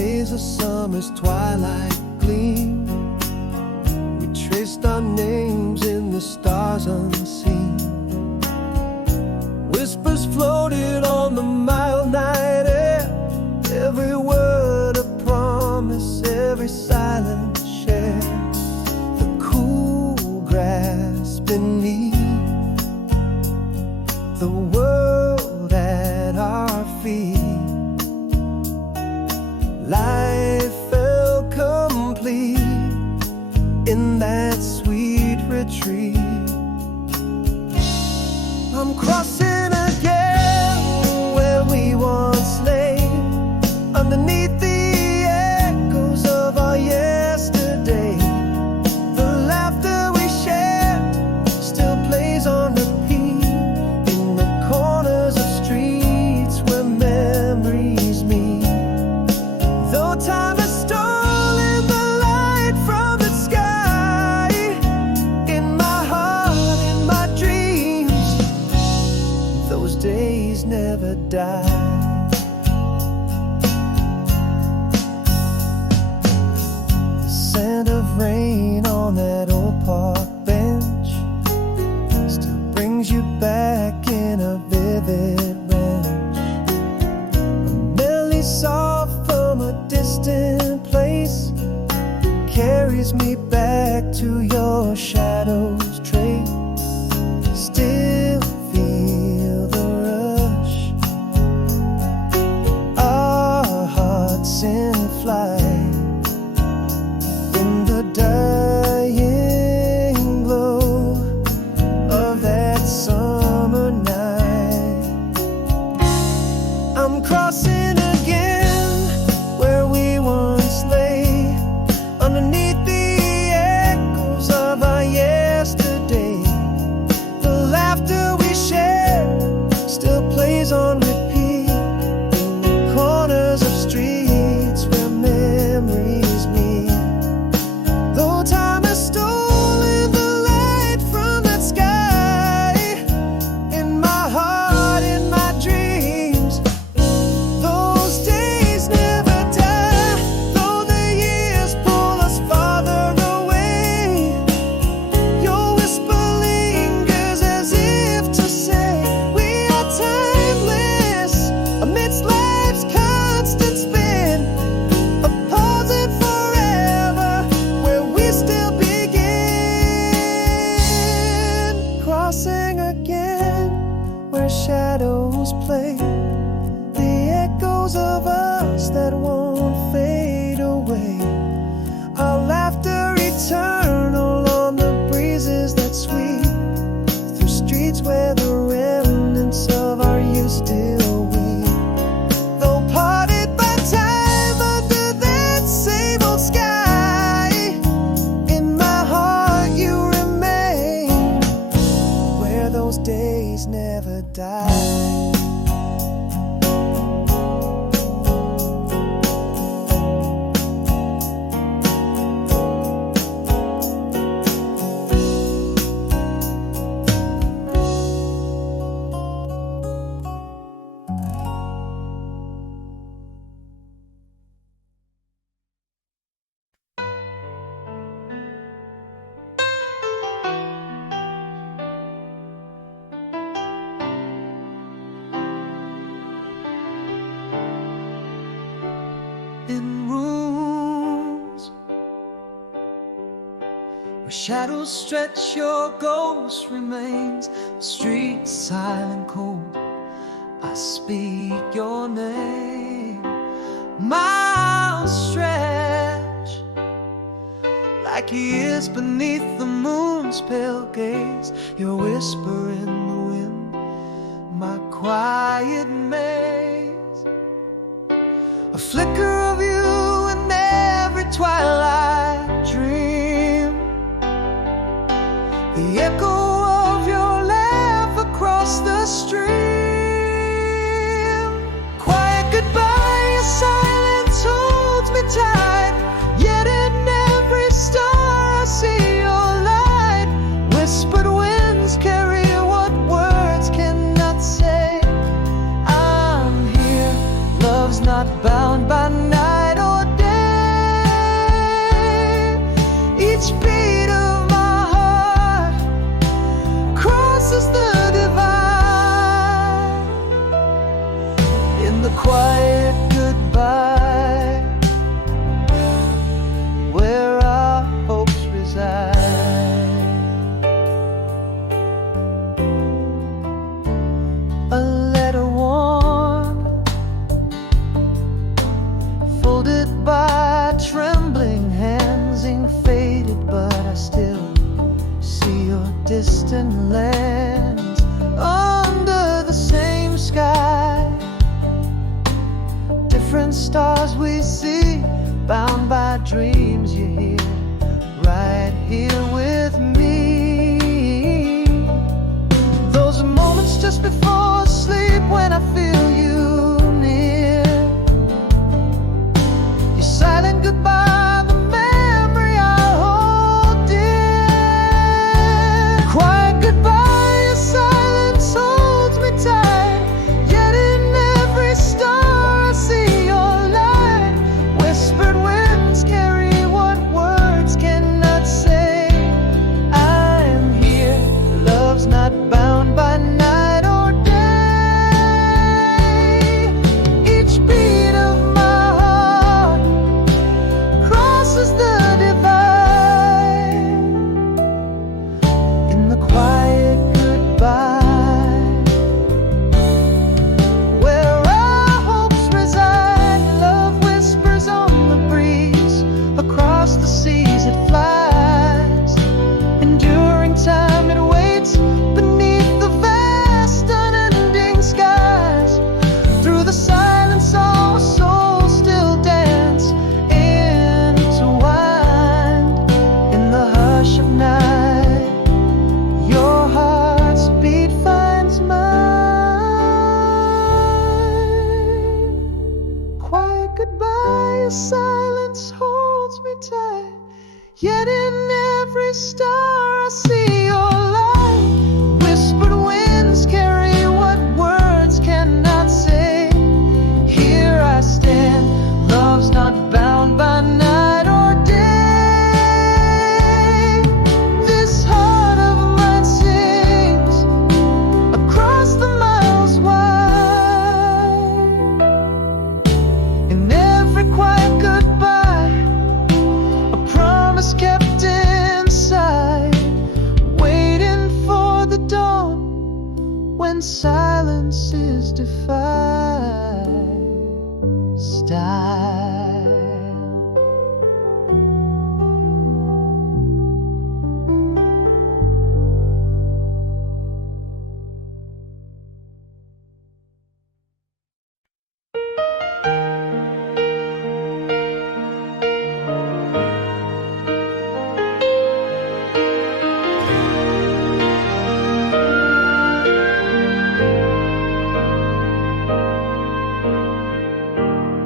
haze of summer's twilight gleam, we traced our names in the stars unseen. Whispers floated on the mild night air, every word a promise, every silence shared. The cool grass beneath, the world at our feet. Life felt complete in that sweet retreat. I'm crossing again where we once lay, underneath the echoes of our yesterday. The laughter we shared still plays on repeat in the corners of streets where memories meet. Though time has stolen the light from the sky, in my heart, in my dreams, those days never die. The scent of rain on that old park bench still brings you back in a vivid range. A melody soft from a distant place carries me back to your shadow's trace. Still feel the rush, our hearts in flight, in the dying glow of that summer night. I'm crossing again where we once lay, underneath the echoes of our yesterday. The laughter we shared still plays on repeat in the corners of streets where memories meet. Though time has stolen the light from that sky, in my heart, in my dreams, those days never die. Though the years pull us farther away, your whisper lingers as if to say we are timeless amidst life's constant spin, a pausing forever where we still begin. Crossing again where shadows play, the echoes of us that won't fade away. Our laughter eternal on the breezes that sweep through streets where the remnants of our youth still weep. Though parted by time under that same old sky, in my heart you remain, where those days never die. In rooms where shadows stretch, your ghost remains. The streets silent, cold, I speak your name. Miles stretch like years beneath the moon's pale gaze. Your whisper in the wind, my quiet maze. A flicker of you in every twilight dream, the echo of your laugh across the stream. Quiet goodbye, your silence holds me tight, yet in every star I see your light. Whispered winds carry what words cannot say. I'm here, love's not bound by night or the quiet goodbye, where our hopes reside. A letter warm, folded by trembling hands, ink faded, but I still see your distant lands under the same sky. Different stars we see, bound by dreams you hear, right here with me. Those moments just before sleep when I feel you near, your silent goodbye, the memory I hold dear. Quiet goodbye, your silence holds me tight, yet in every star I see your light. Whispered winds carry what words cannot say. I am here, love's not bound by night or day. Each beat of my heart crosses the divide. In the quiet goodbye, where our hopes reside, love whispers on the breeze, across the seas it flies. Enduring time it waits beneath the vast unending skies. Through the silence our souls still dance, intertwined. In the hush of night, your heart's beat finds mine. Quiet goodbye, your silence holds me tight, yet in every star I see your light. Whispered winds carry what words cannot say. Here I stand, love's not bound by night or day. This heart of mine sings across the miles wide. In every quiet goodbye, a promise kept inside, waiting for the dawn when silence is defied. Style.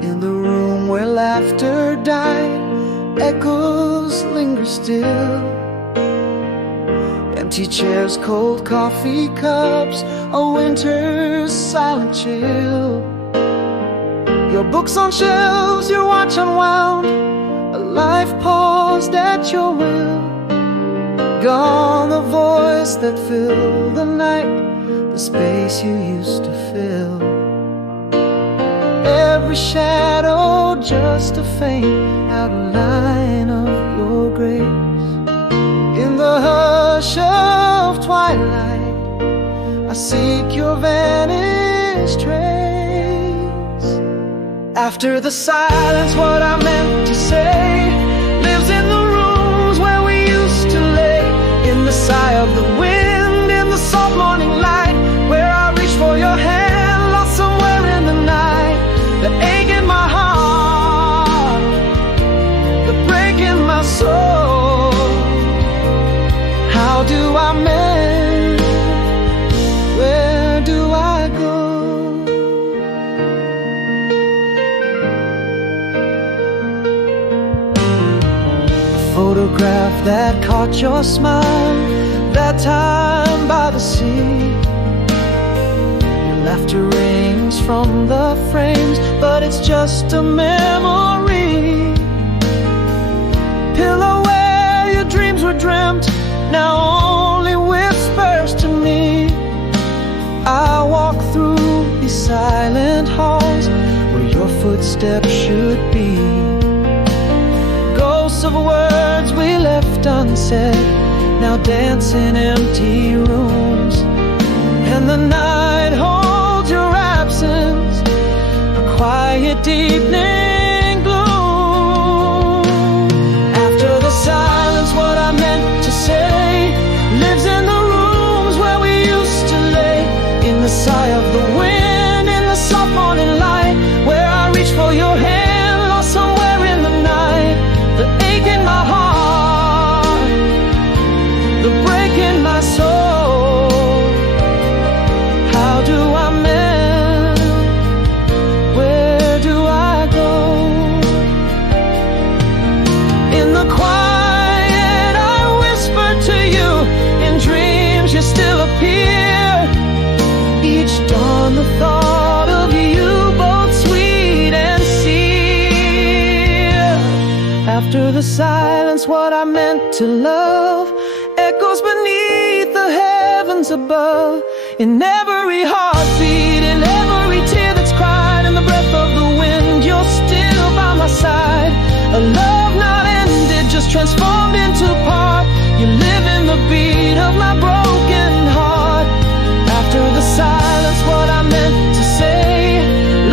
In the room where laughter died, echoes linger still. Empty chairs, cold coffee cups, a winter's silent chill. Your books on shelves, your watch unwound, a life paused at your will. Gone the voice that filled the night, the space you used to fill. Every shadow just a faint outline of your grace. In the hush of twilight, I seek your vanished trace. After the silence, what I meant to say lives in the rooms where we used to lay. In the sigh of the wind, in the soft morning light, where I reach for your hand, lost somewhere in the night. The ache in my heart, the break in my soul. How do I mend? Where do I go? A photograph that caught your smile, that time by the sea. Your laughter rings from the frames, but it's just a memory. Pillow where your dreams were dreamt, now only whispers to me. I walk through these silent halls, footsteps should be. Ghosts of words we left unsaid, now dance in empty rooms. And the night holds your absence, a quiet deepening gloom. After the silence, what I meant to say lives in the rooms where we used to lay, in the sigh of the wind, in the soft morning light, where I reach for your hand, lost somewhere in the night. The ache in my heart, the break in my soul. How do I mend? Where do I go? In the quiet I whisper to you, in dreams you still appear. Each dawn the thought of you, both sweet and sear. After the silence, what I meant to love echoes beneath the heavens above. In every heartbeat, in every tear that's cried, in the breath of the wind, you're still by my side. A love not ended, just transformed into part. You live in the beat of my broken heart. After the silence, what I meant to say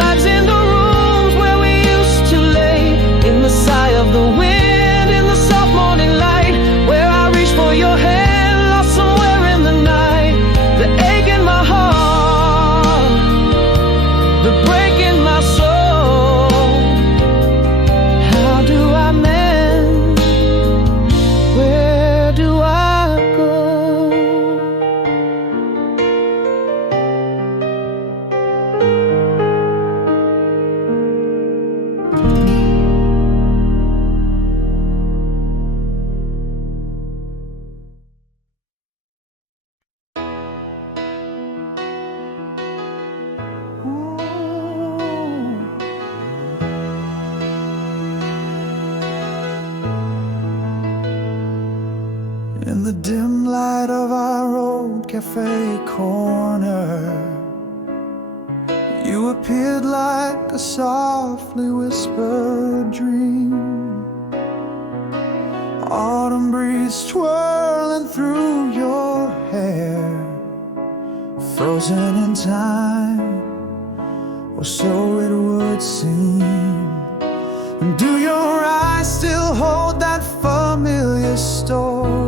lives in the rooms where we used to lay, in the sigh of the wind, in the soft morning light, where I reach for your hand, lost somewhere in the night. The ache in my heart, the break in my soul. How do I mend? Where do I go? In the dim light of our old cafe corner, you appeared like a softly whispered dream. Autumn breeze twirling through your hair, frozen in time, or so it would seem. And do your eyes still hold that familiar story?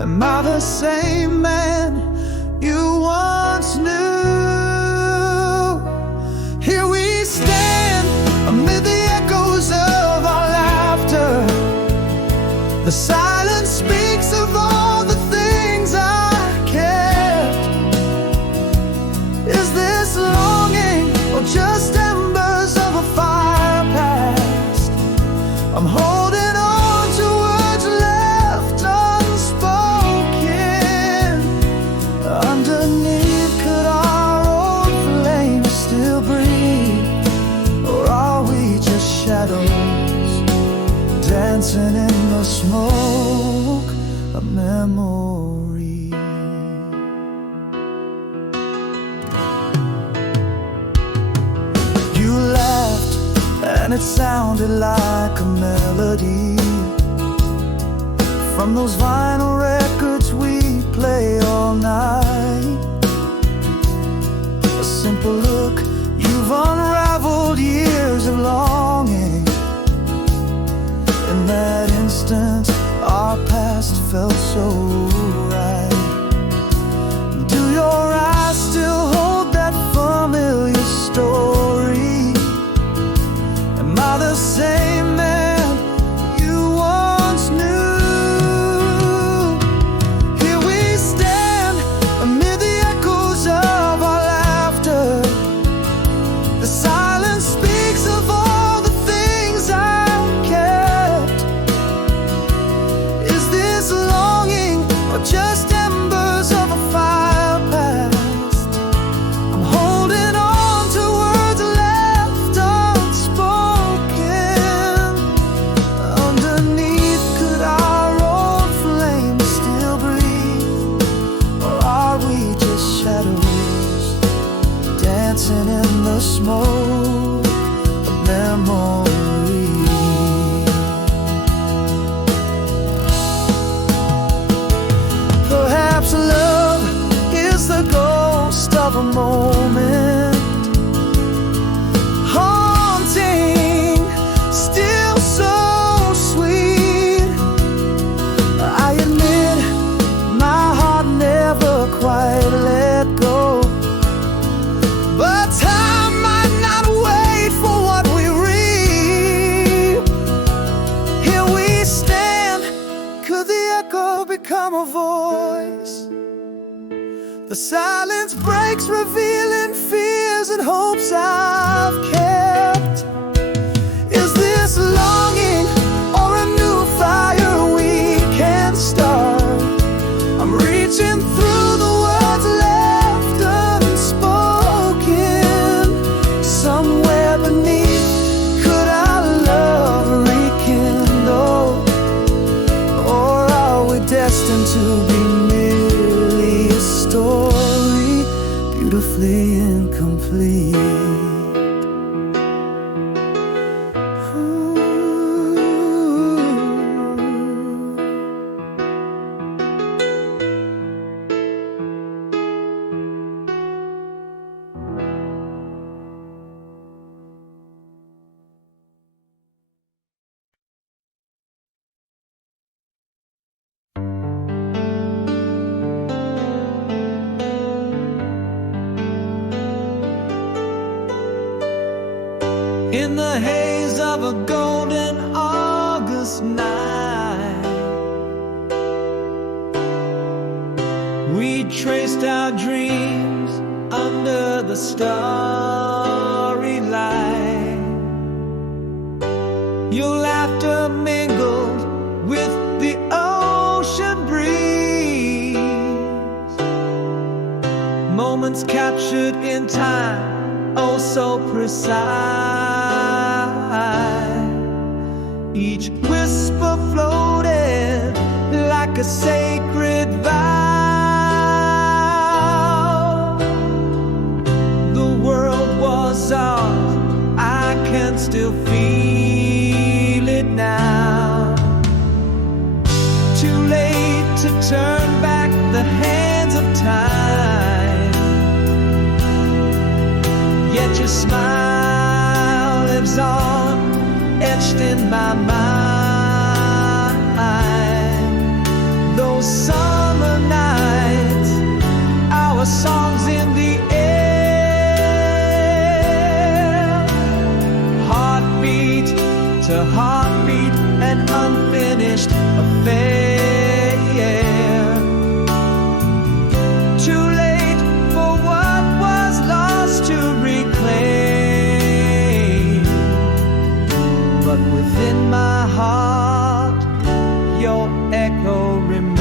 Am I the same man you once knew? Here we stand amid the echoes of our laughter. The silence speaks of all the things I kept. Is this longing or just embers of a fire past? I'm holding on to words left unspoken. Underneath, could our old flame still breathe? Or are we just shadows dancing in the smoke of memory? You laughed and it sounded like a melody from those vinyl records we play all night. A simple look, you've unraveled years of longing. In that instant, our past felt so right. Do your eyes still hold that familiar story? Am I the same man you once knew? Here we stand amid the echoes of our laughter. The silence speaks of all the things I kept. Is this longing in the smoke of memory. Perhaps love is the ghost of a moment, haunting, still so sweet. I admit my heart never quite let go, but time might not wait for what we reap. Here we stand, could the echo become a voice? The silence breaks, revealing fears and hopes I've kept. Is this longing or a new fire we can start? I'm reaching through the words left unspoken. Somewhere beneath, could our love rekindle? Or are we destined to be merely a story, beautifully incomplete? In the haze of a golden August night, we traced our dreams under the starry light. Your laughter mingled with the ocean breeze, moments captured in time, oh so precise. Each whisper floated like a sacred vow. The world was ours, I can still feel it now. Too late to turn back the hands of time, yet your smile lives on, etched in my mind. Those summer nights, our songs in the air, heartbeat to heartbeat, an unfinished affair. Too late for what was lost to reclaim, but within my heart, your echo remained.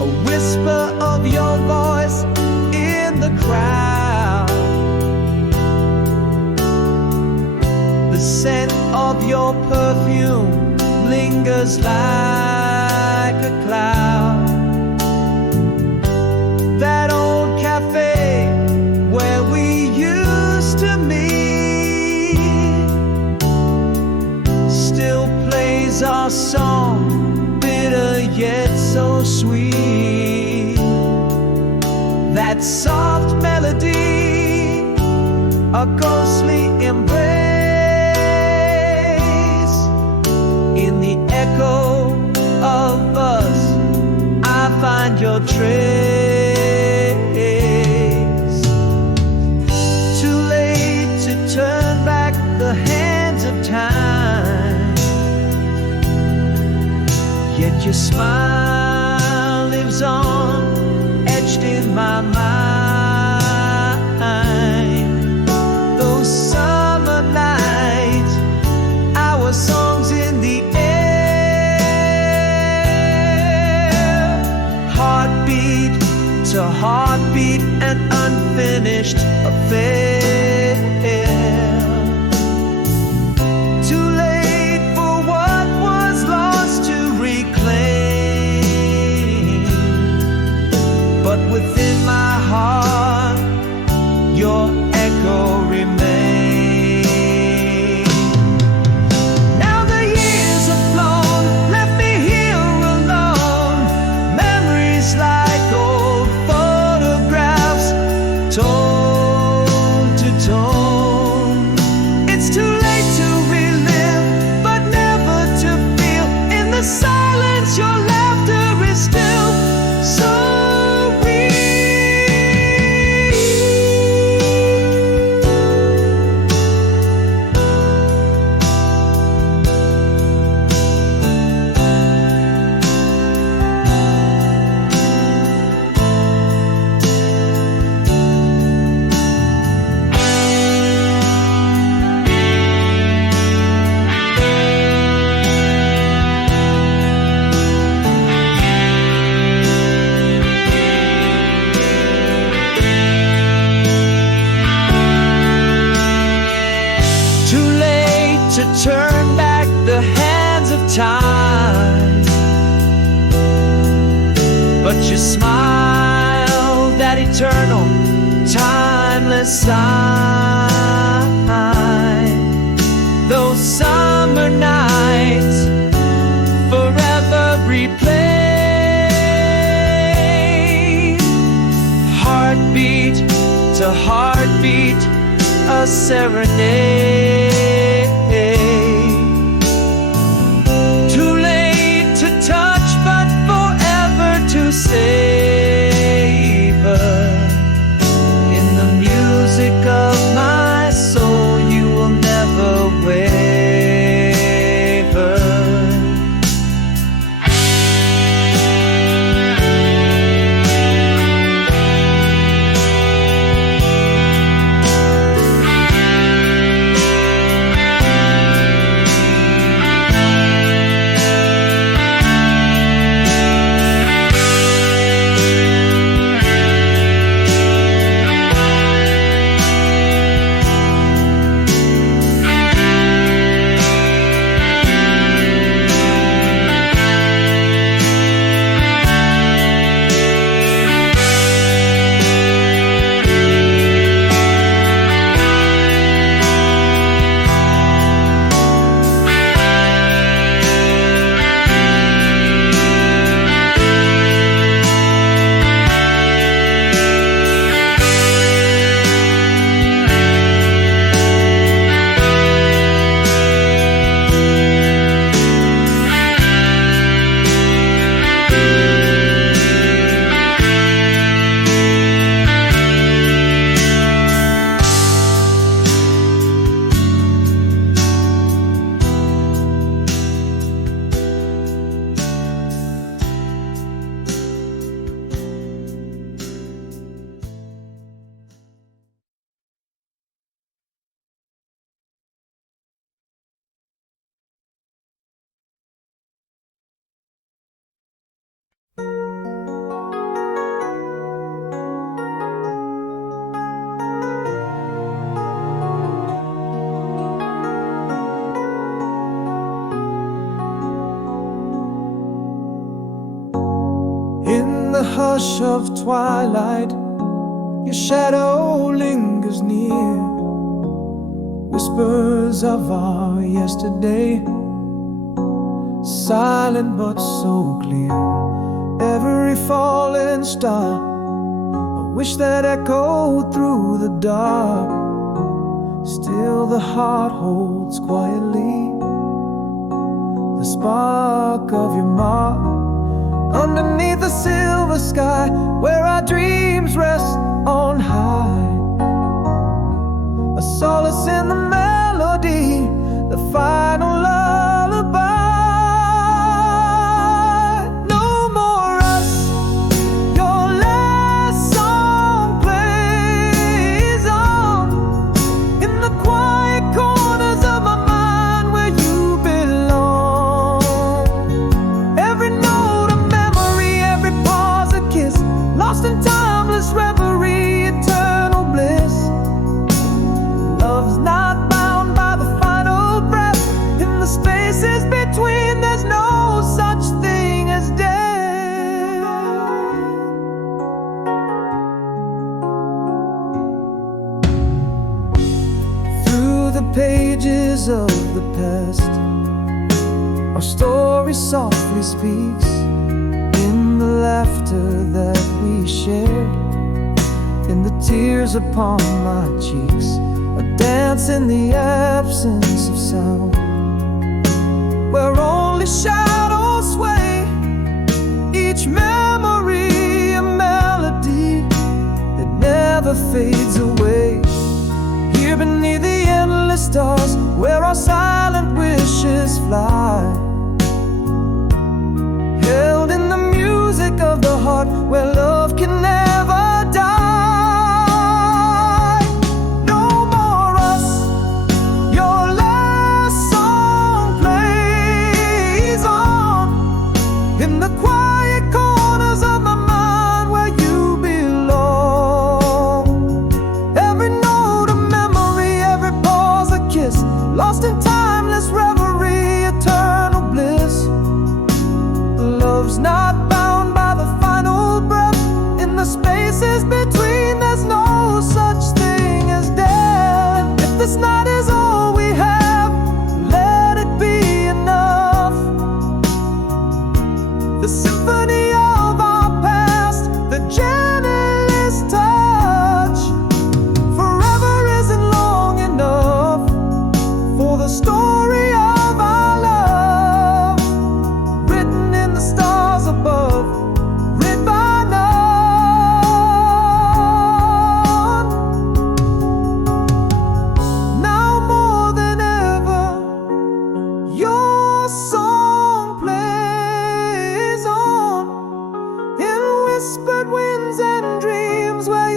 A whisper of your voice in the crowd, the scent of your perfume lingers like a cloud. That old cafe where we used to meet still plays our song, bitter yet so sweet. That soft melody, a ghostly embrace. In the echo of us, I find your trace. Too late to turn back the hands of time, yet your smile lives on, etched in my mind. Those summer nights, our songs in the air, heartbeat to heartbeat, an unfinished affair. Too late for what was lost to reclaim, but smile, that eternal, timeless sign. Those summer nights forever replay. Heartbeat to heartbeat, a serenade. Too late to touch, but forever to savor. In the music of my soul, you will never waver. Hush of twilight, your shadow lingers near. Whispers of our yesterday, silent but so clear. Every falling star, a wish that echoed through the dark. Still the heart holds quietly the spark of your mark. Underneath the silver sky, where our dreams rest on high. A solace in the melody, the final lullaby. No more us, your last song plays on. In the quiet corners of my mind where you belong. Every note of memory, every pause a kiss, lost in timeless reverie, eternal bliss. Love's not bound by the final breath. In the spaces between, there's no such thing as death. Through the pages of the past, our story softly speaks. In the laughter that we shared, in the tears upon my cheeks, a dance in the absence of sound, where only shadows sway. Each memory a melody that never fades away. Here beneath the endless stars, where our silent wishes fly, held in the music of the heart, where love can never die. No more us, your last song plays on. In the quiet corners of my mind where you belong. Every note a memory, every pause a kiss, lost in timeless reverie, eternal bliss. Love's not bound by the final breath.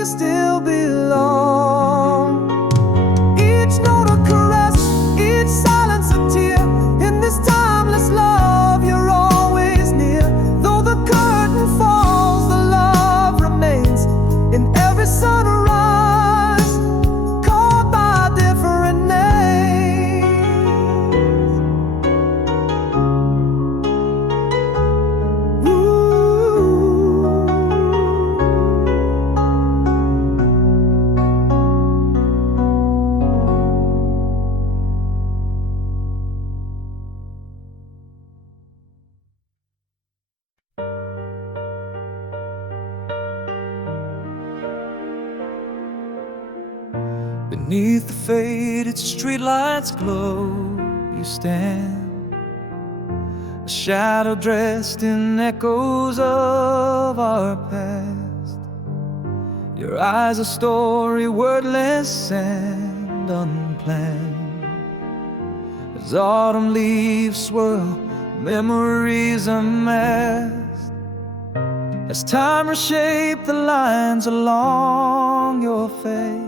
you still belong. Each note a caress, each silence a tear. In this timeless love, you're always near. Though the curtain falls, the love remains in every sunrise, called by different names. Beneath the faded streetlights glow, you stand, a shadow dressed in echoes of our past. Your eyes a story, wordless and unplanned. As autumn leaves swirl, memories amassed. As time reshaped the lines along your face,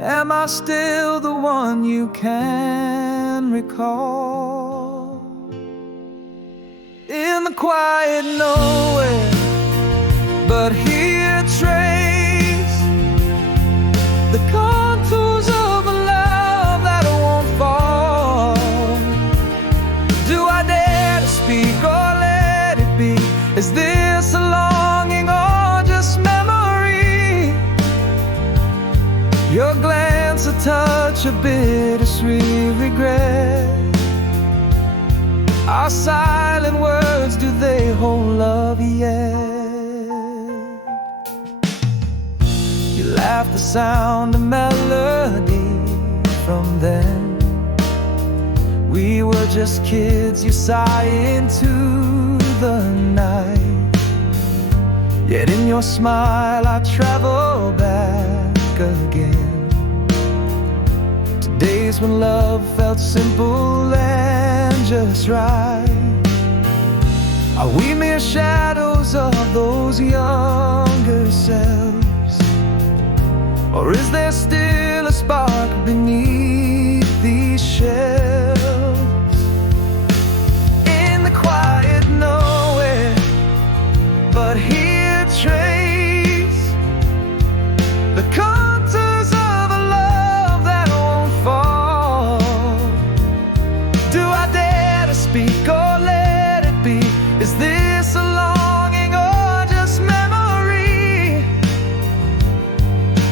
am I still the one you can recall? In the quiet nowhere, but here trace the contours of a love that won't fall. Do I dare to speak or let it be? Is this a longing or just memory? Your glance a touch of bittersweet regret. Our silent words, do they hold love yet? You laughed the sound of melody from then. We were just kids, you sigh into the night. Yet in your smile I travel back again to days when love felt simple and just right. Are we mere shadows of those younger selves, or is there still a spark beneath these shells? In the quiet nowhere, but here trace the contours of a love that won't fall. Do I dare to speak or let it be? Is this a longing or just memory?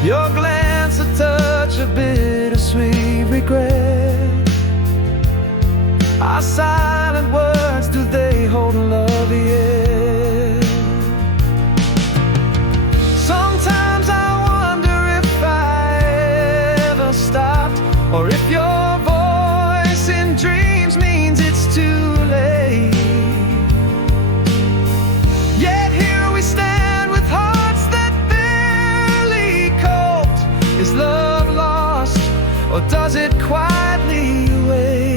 Your glance a touch of bittersweet regret. Our silent words, do they hold love yet? Sometimes I wonder if I ever stopped, or if your voice in dreams means it's too late. Yet here we stand with hearts that barely coped. Is love lost, or does it quietly wait?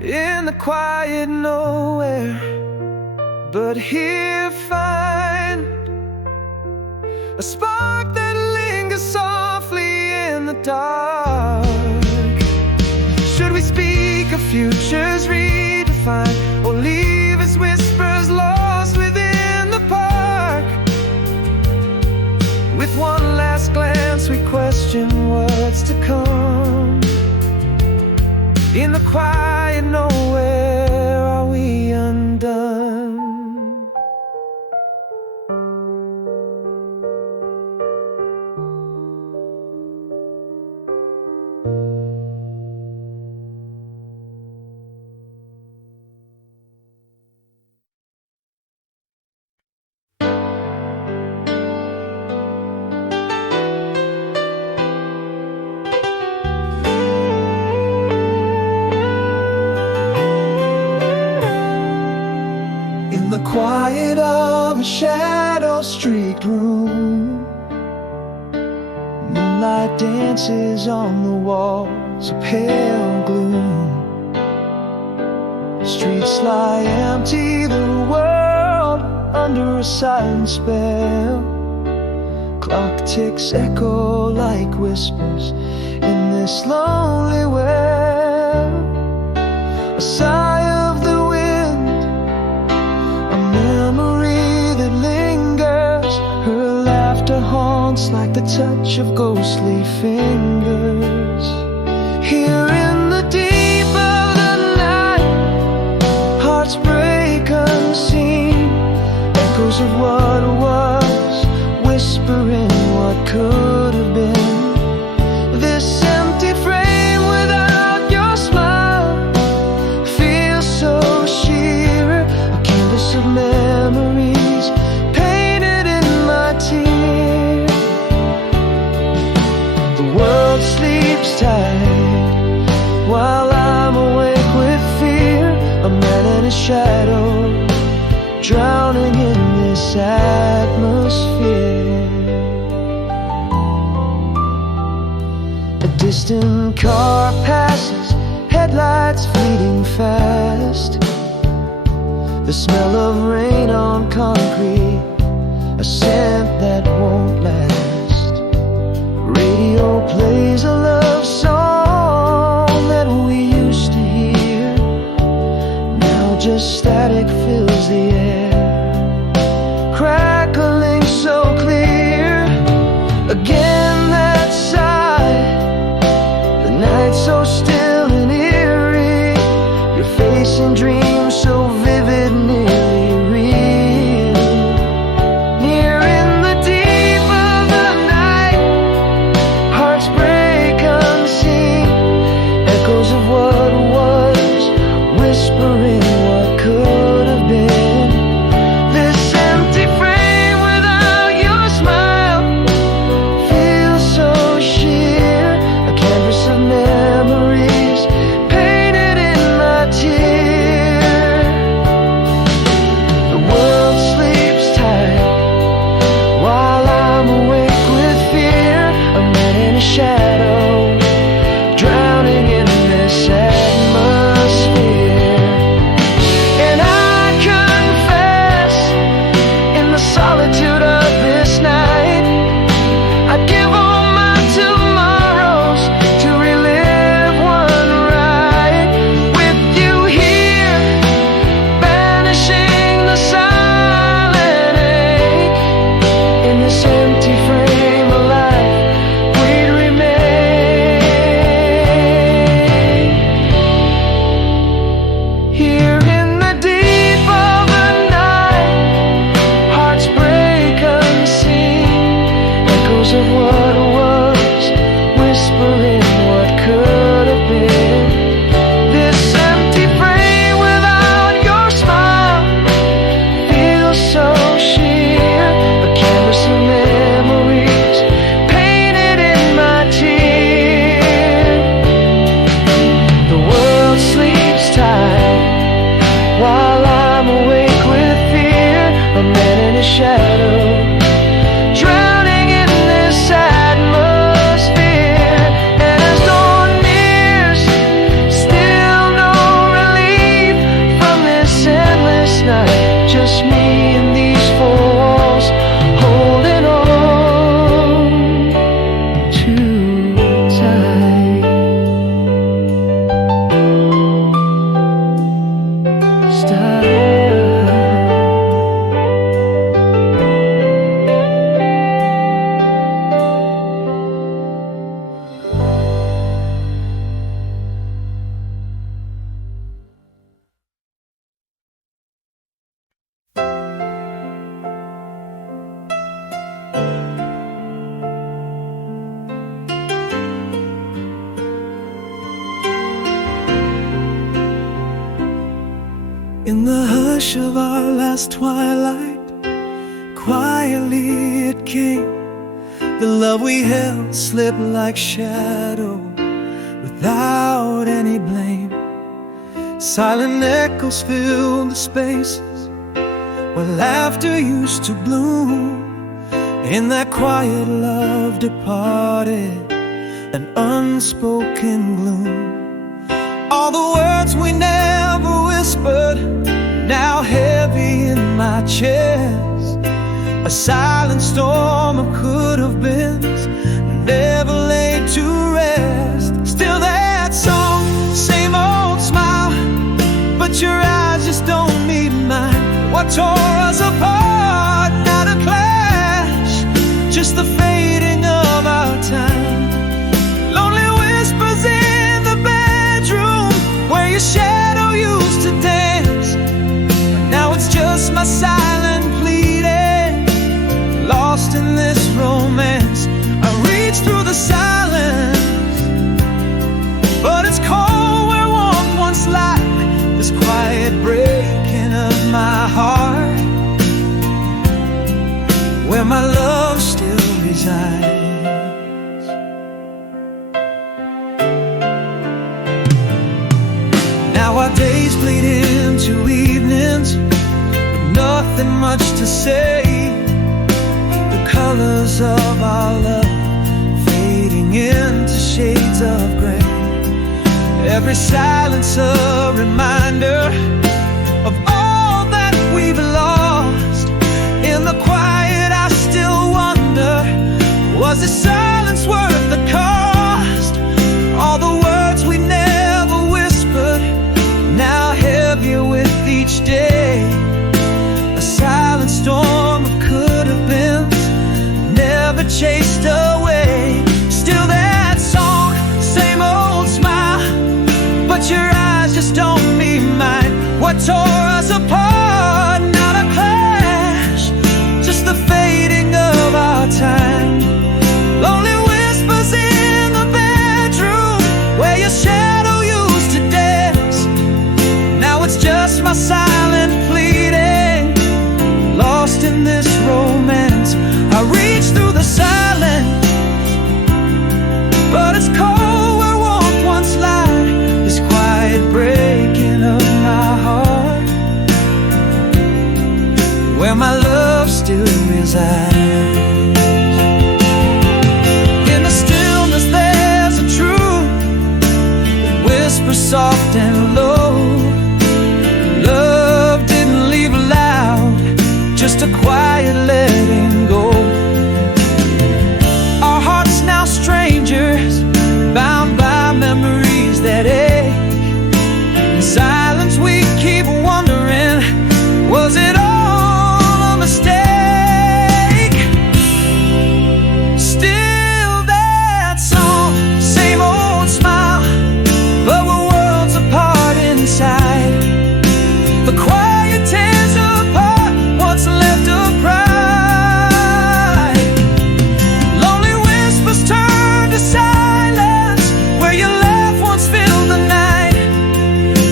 In the quiet nowhere, but here find a spark that lingers softly in the dark. Should we speak of futures redefined, or leave as whispers lost within the park? With one last glance we question what's to come. In the quiet nowhere, are we undone? In the quiet of a shadow-streaked room, moonlight dances on the walls of pale gloom. Streets lie empty, the world under a silent spell. Clock ticks echo like whispers in this lonely well. A sigh of the wind, a memory that lingers. Her laughter haunts like the touch of ghostly fingers. Here in the deep of the night, hearts break unseen. Echoes of what was, whispering what could have been. This empty frame without your smile feels so sheer. A canvas of memories painted in my tear. The world sleeps tight while I'm awake with fear. A man in his shadow, drowning in this atmosphere. A distant car passes, headlights fleeting fast. The smell of rain on concrete, a scent that won't last. Radio plays a love song that we used to hear. Now just static fills the air, crackling so clear. Again that sigh, the night so still and eerie. Your face in dreams so vivid, nearly real. Near in the deep of the night, hearts break unseen. Echoes of what was, whispering what could have been. This empty frame without your smile feels so sheer. A canvas of memories painted in my tear. The world sleeps tight while I'm awake with fear. A man in a shadow, drowning in this atmosphere. And I confess, in the solitude of this night, I'd give all my tomorrows to relive one right. With you here, banishing the silent ache. In this empty frame of life, we'd remain. Here in the deep of the night, hearts break unseen. Echoes of what was, whispering what could have been. This empty frame without your smile feels so sheer. A canvas of memories painted in my tear. The world sleeps tight while I'm awake with fear. A man in a shadow, drowning in this atmosphere. And as dawn nears, still no relief from this endless night. Just me and these four walls, holding on too tight. Stop. In the hush of our last twilight, quietly it came. The love we held slipped like shadow without any blame. Silent echoes filled the spaces where laughter used to bloom. In that quiet love departed, an unspoken gloom. All the words we never whispered, now heavy in my chest. a silent storm of could-have-beens, never laid to rest. Still that song, same old smile, but your eyes just don't meet mine. What tore us apart, not a clash, just the fading of our time. Lonely whispers in the bedroom where your shadow used to dance, but now it's just my silent pleading, lost in this romance. I reach through the silence, but it's cold where warmth once like this quiet breaking of my heart, where my love still resides. Now our days bleed into evenings with nothing much to say. The colors of our love fading into shades of gray. Every silence a reminder of all that we've lost. In the quiet I still wonder, was this silence worth the cost? All the words we never whispered, now heavier with each day. A silent storm of could-have-beens, never chased away. Still that song, same old smile, but your eyes just don't meet mine. What tore us apart, not a clash, just the fading of our time. Lonely whispers in the bedroom where your shadow used to dance, now it's just my silent pleading, lost in this romance. I reach through the silence, but it's cold where warmth once lied, this quiet breaking of my heart, where my love still resides. In the stillness there's a truth that whispers soft and low. Love didn't leave loud, just a quiet letting go. Our hearts now strangers, bound by memories that ache. In silence we keep wondering, was it all a mistake? Still that song, same old smile, but we're worlds apart inside. The quiet tears apart what's left of pride. Lonely whispers turn to silence where your laugh once filled the night.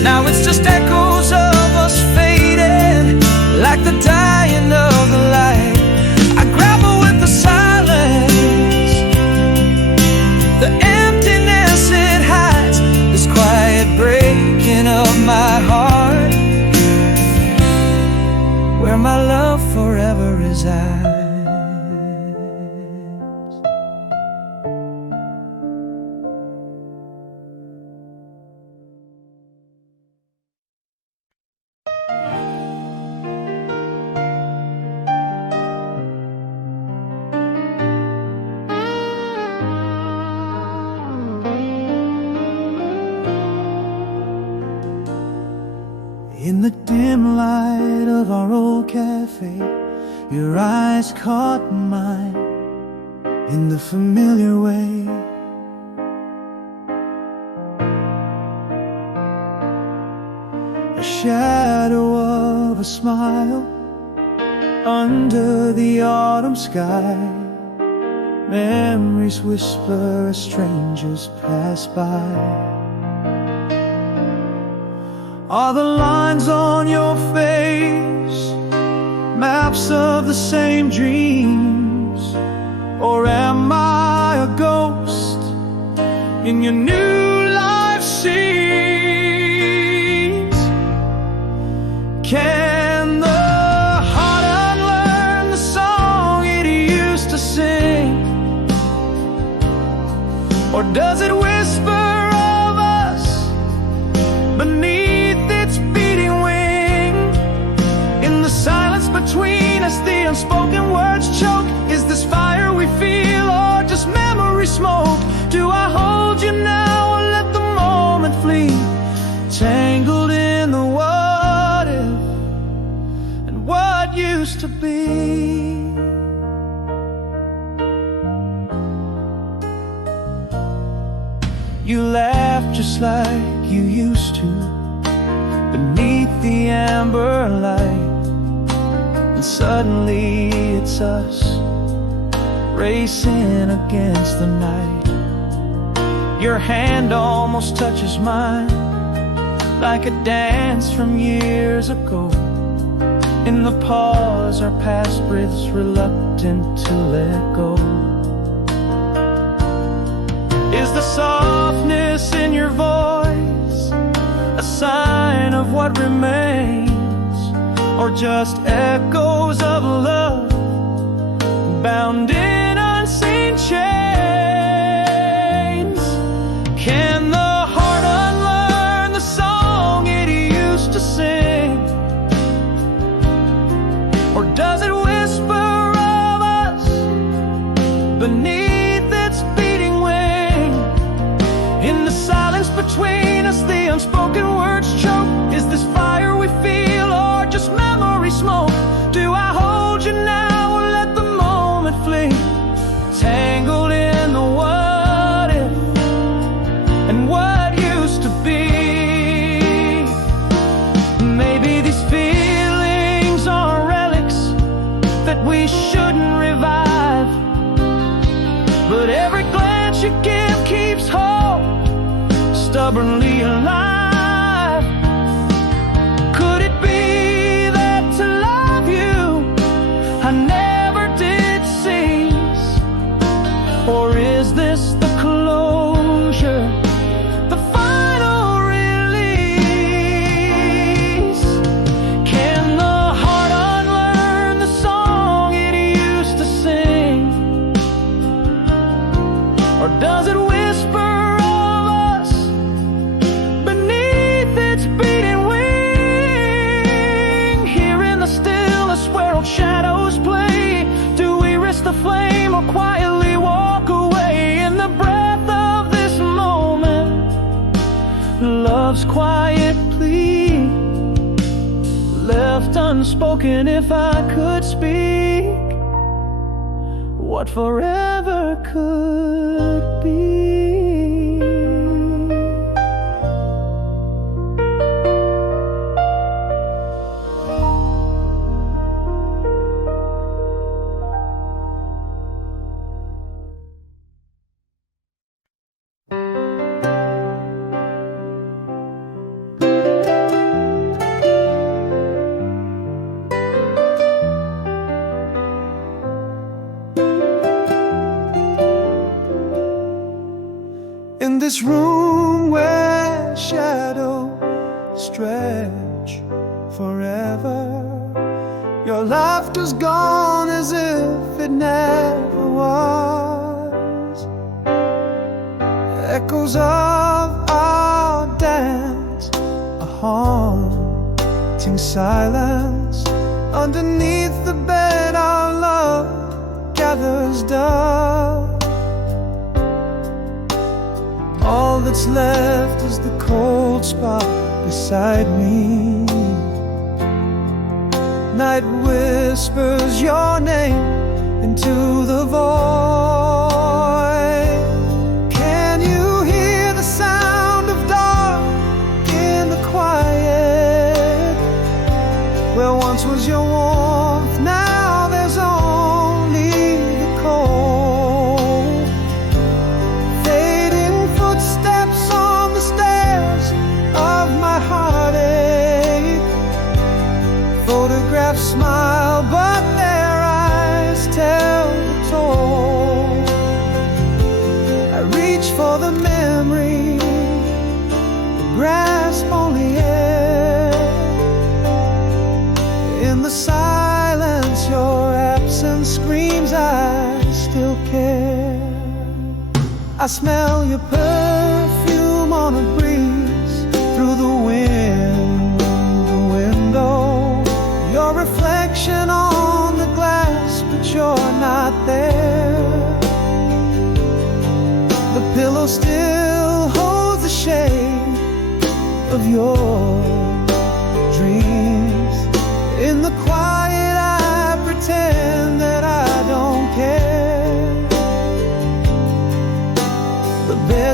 Now it's just echoes of us fading, like the dying of the light. I grapple with the silence, the emptiness it hides, this quiet breaking of my heart, where my love forever resides. In the dim light of our old cafe, your eyes caught mine in the familiar way. A shadow of a smile under the autumn sky. Memories whisper as strangers pass by. Are the lines on your face maps of the same dreams? Or am I a ghost in your new life scenes? Can the heart unlearn the song it used to sing? Or does it whisper of us beneath its beating wing? In the silence between us, the unspoken word used to be. You laugh just like you used to beneath the amber light, and suddenly it's us racing against the night. Your hand almost touches mine, like a dance from years ago. In the pause, our past breaths reluctant to let go. Is the softness in your voice a sign of what remains, or just echoes of love bound in unseen chains? Can the heart unlearn the song it used to sing, or does it whisper of us beneath its beating wing? In the silence between us, the unspoken words choke. Is this fire we feel, or just memory smoke? Do I hold you now, or let the moment flee, tangled in the what if and what used to be? Maybe these feelings are relics that we shouldn't revive, but every glance you give keeps hope stubbornly alive. Could it be that to love you I never did cease, or is this the closure, the final release? Can the heart unlearn the song it used to sing, or does it whisper of us beneath its beating wing? Here in the stillness where old shadows play, do we risk the flame or quietly walk away? In the breath of this moment, love's quiet plea, left unspoken. If I could speak, what forever could be. In this room where shadows stretch forever, your laughter's gone as if it never was. Echoes of our dance, a haunting silence. Underneath the bed our love gathers dust. All that's left is the cold spot beside me. Night whispers your name into the void. Can you hear the sound of dark in the quiet? Where once was your warmth, now there's only the cold. Fading footsteps on the stairs of my heartache. Photographs smile, but their eyes tell the toll. I reach for the memory, grasp only air. In the silence, your absence screams, I still care. I smell your perfume on a breeze through the window. Your reflection on the glass, but you're not there. The pillow still holds the shade of your dreams. In the quiet I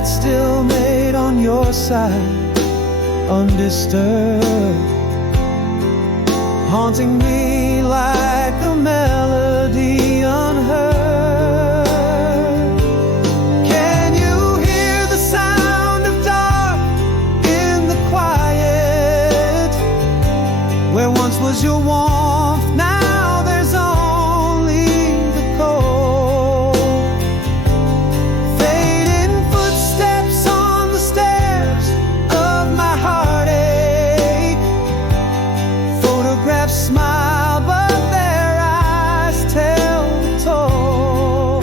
bed still made on your side, undisturbed, haunting me like a melody unheard. Can you hear the sound of dark in the quiet, where once was your warmth, now there's only the cold. Fading footsteps on the stairs of my heartache, photographs smile but their eyes tell the toll.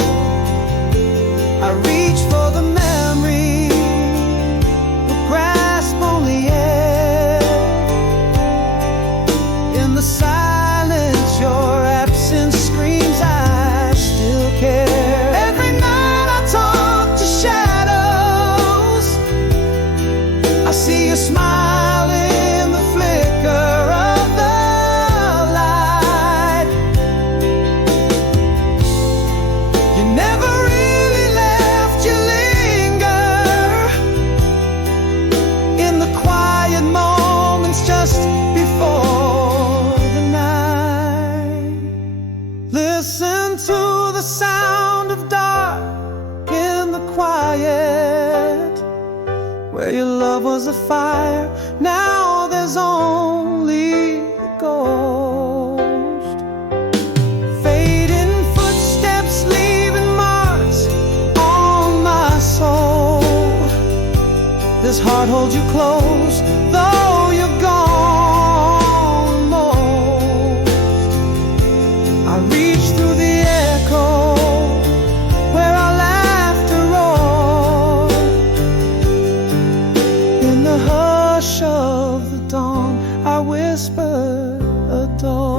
I reach for the memory, but grasp only air. In the silence your absence screams, I still care. Every night I talk to shadows, I see you smile in the flicker of the light. You never really left, you linger in the quiet moments just before the night. Listen to the sound of dark in the quiet, where your love was a fire, now there's only the ghost. Fading footsteps leaving marks on my soul. This heart holds you close, though you're gone most. I reach through the echo where our laughter roared. In the hush of the dawn, I whisper adore.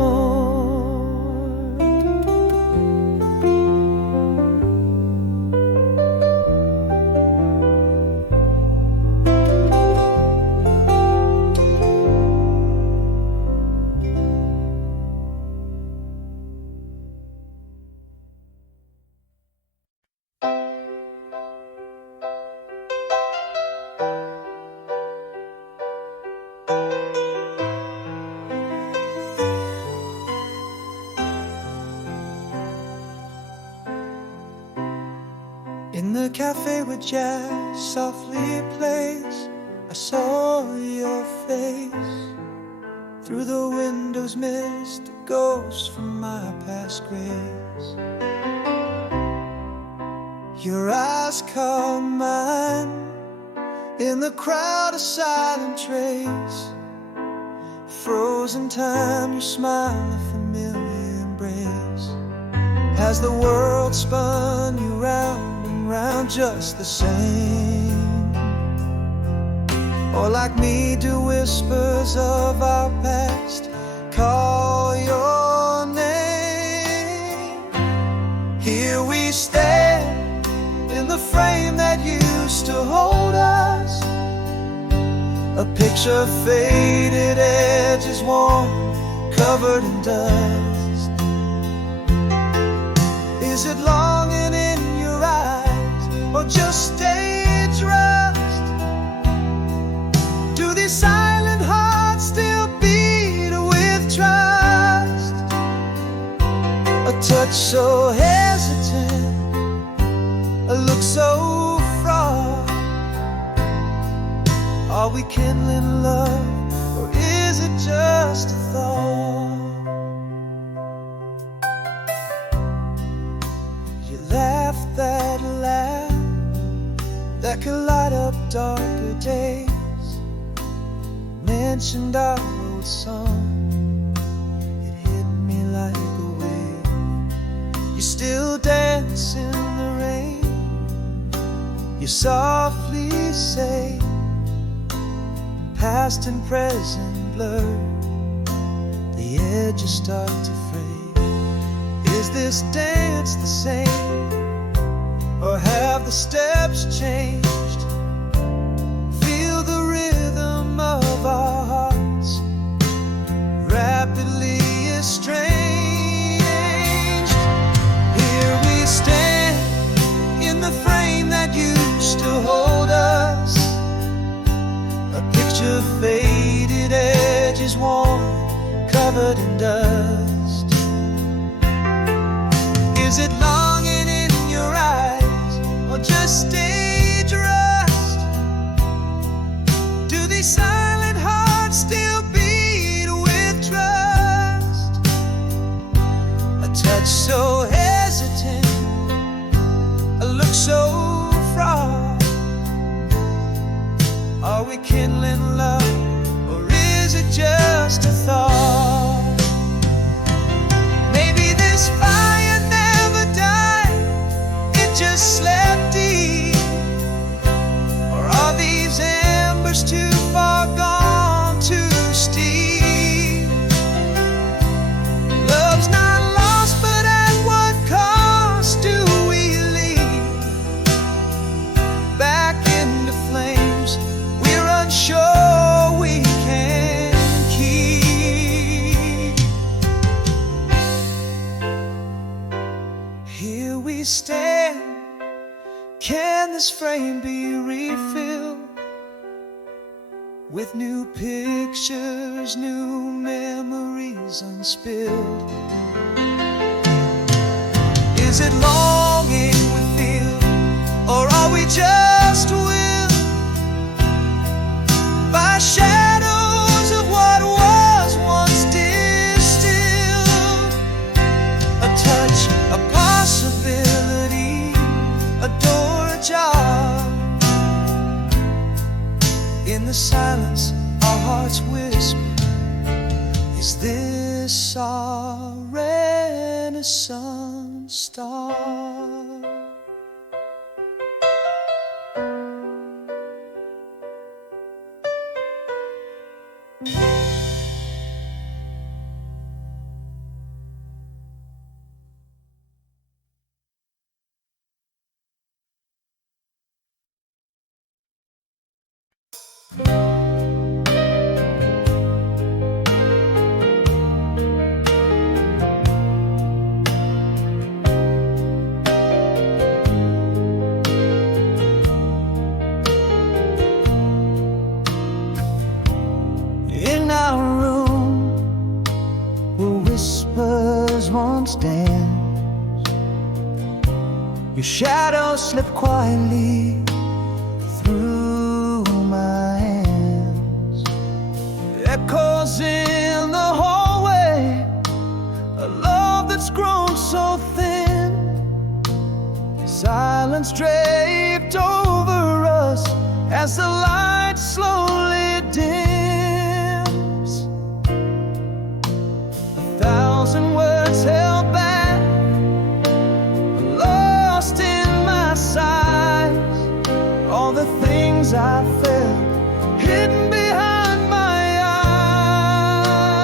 In the cafe where jazz softly plays, I saw your face. Through the windows mist, a ghost from my past grace. Your eyes caught mine in the crowd, a silent trace. Frozen time, your smile, a familiar embrace. Has the world spun you round and round just the same? Or like me, do whispers of our past call your name? Here we stand in the frame that used to hold us, a picture faded, edges worn, covered in dust. Is it longing in your eyes, or just stage rust? Do these silent hearts still beat with trust? A touch so hesitant, a look so fraught. Are we kindling love, or is it just a thought? You laughed that laugh that could light up darker days. Mentioned our old song, it hit me like a wave. You still dance in the rain, you softly say, past and present blur, the edges start to fade. Is this dance the same, or have the steps changed? Feel the rhythm of our hearts rapidly estranged. Here we stand in the frame that used to hold covered in dust? Is it longing in your eyes, or just stage rust? Do these silent hearts still beat with trust? A touch so hesitant, a look so fraught. Are we kindling love, or is it just a thought? Maybe this fire never died, it just slept deep. Or are these embers too far gone to steep? Love's not lost, but at what cost do we leave? Back into flames we're unsure we can keep. Here we stand, can this frame be refilled with new pictures, new memories unspilled? Is it longing we feel, or are we just willed by shadows of what was once distilled? A touch, a possibility, a door ajar. In the silence our hearts whisper, is this our renaissance star? In our room where whispers once danced, your shadow slipped quietly through my hands. Echoes in the hallway, a love that's grown so thin. Silence draped over us as the light slowly dims. 1,000 words held back, lost in my sighs. All the things I felt hidden behind my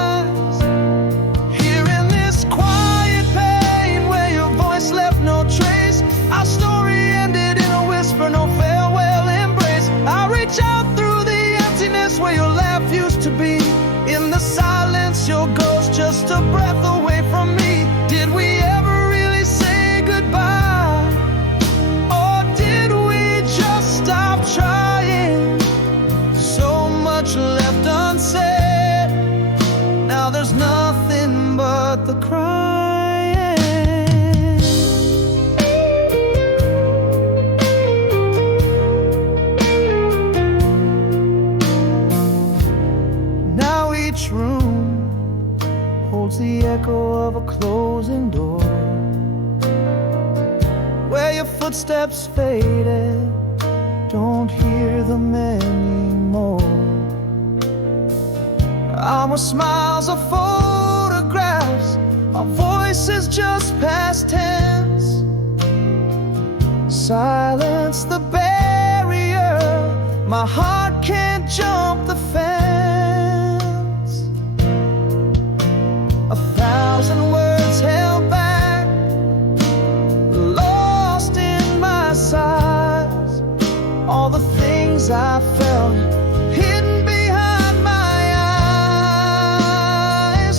eyes. Here in this quiet pain where your voice left no trace, our story ended in a whisper, no farewell embrace. I reach out through the emptiness where your laugh used to be. In the silence your ghost just a breath away from me. Did we ever really say goodbye? Or did we just stop trying? So much left unsaid, now there's nothing but the crying. Now each room holds the echo of a closing door, where your footsteps faded, don't hear them anymore. Our smiles are photographs, our voices just past tense. Silence the barrier, my heart can't jump the fence. 1,000 words held back, lost in my sighs. All the things I felt hidden behind my eyes.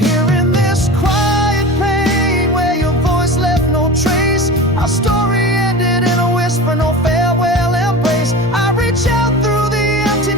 Here in this quiet pain where your voice left no trace, our story ended in a whisper, no farewell embrace. I reach out through the empty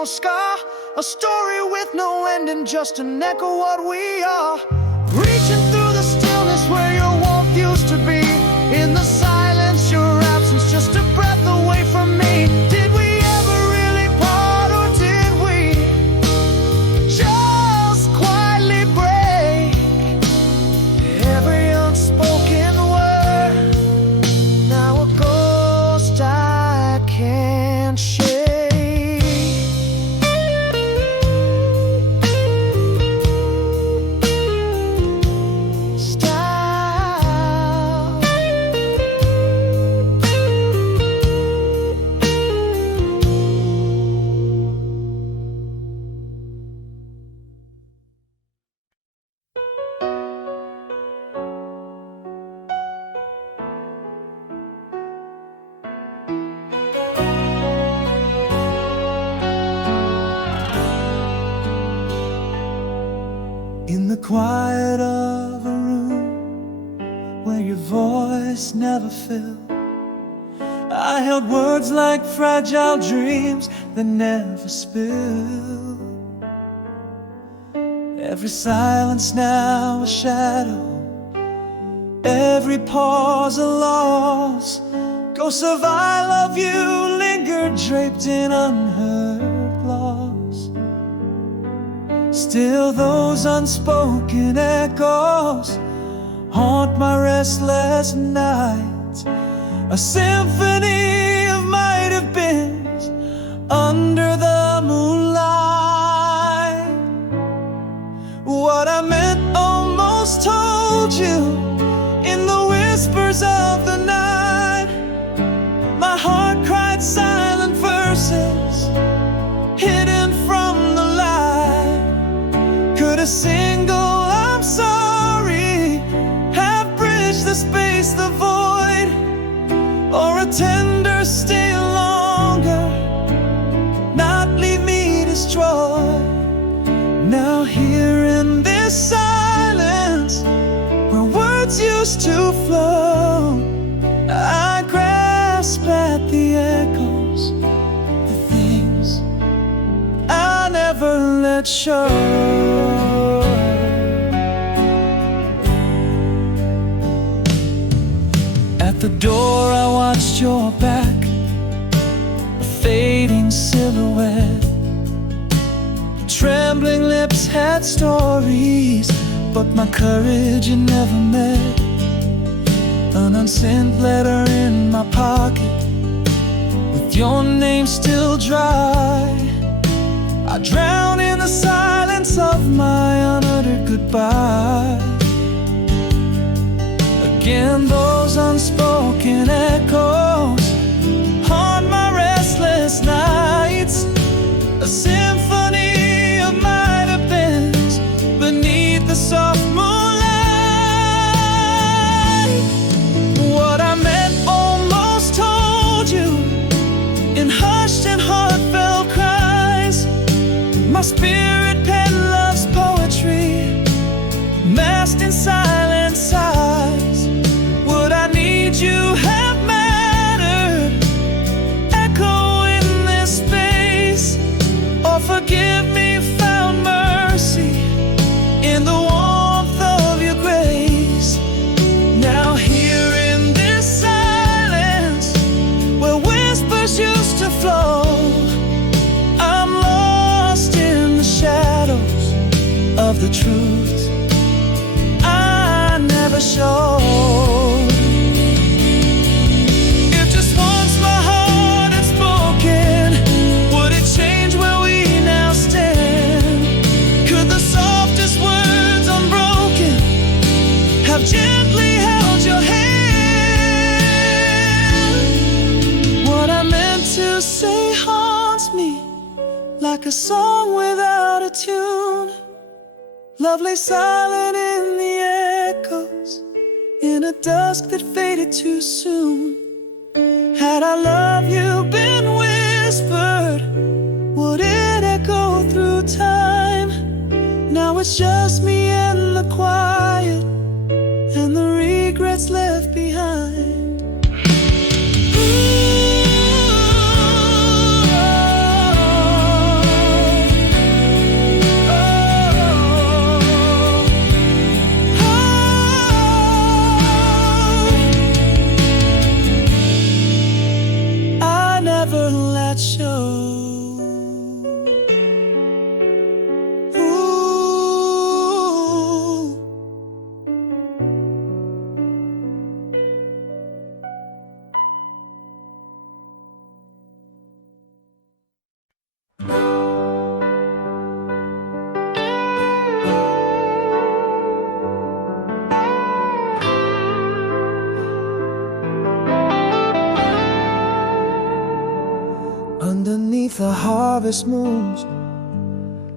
no scar, a story with no ending, just an echo what we are. Reaching through the stillness where your warmth used to be. In the silence, your absence just a breath away from me. Did we ever really part, or did we just quietly break every unspoken word? Now a ghost I can't shake. In the quiet of a room where your voice never filled, I held words like fragile dreams that never spill. Every silence now a shadow, every pause a loss. Ghosts of I love you lingered draped in unheard gloss. Still those unspoken echoes haunt my restless nights, a symphony of might have beens under the moonlight. What I meant almost told you in the whispers of the night. My heart cried silent verses hidden from the light. Could a single I'm sorry have bridged the space, the void, or a tender stay longer, not leave me destroyed? Now here in this silence where words used to flow, I grasp at the echoes, the things I never let show. At the door I watched your back, a fading silhouette. Trembling lips had stories, but my courage you never met. An unsent letter in my pocket, with your name still dry. I drown in the silence of my unuttered goodbye. Again those unspoken echoes haunt my restless nights, a symphony of might have beens beneath the soft moonlight. What I meant almost told you in hushed and heartfelt cries. My spirit penned love's poetry, masked in silent sighs. Would I need you have mattered, echo in this space, or forgive me found mercy in the warmth of your grace? Now here in this silence where whispers used to flow, I'm lost in the shadows of the truth I never showed. If just once my heart had spoken, would it change where we now stand? Could the softest words unbroken have gently held your hand? What I meant to say haunts me like a song without a tune, lovely silent in the echoes, in a dusk that faded too soon. Had our love you been whispered, would it echo through time? Now it's just me and the quiet, and the regrets left behind. Ooh, the harvest moon's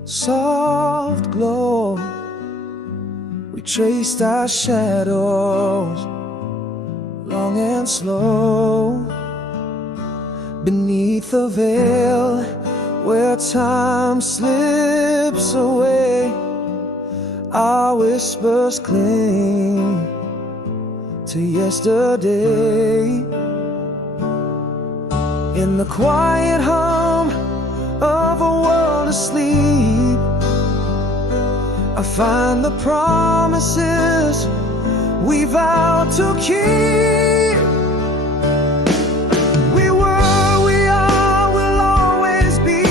soft glow, we traced our shadows long and slow beneath the veil where time slips away. Our whispers cling to yesterday. In the quiet hum of a world asleep, I find the promises we vowed to keep. We were, we are, will always be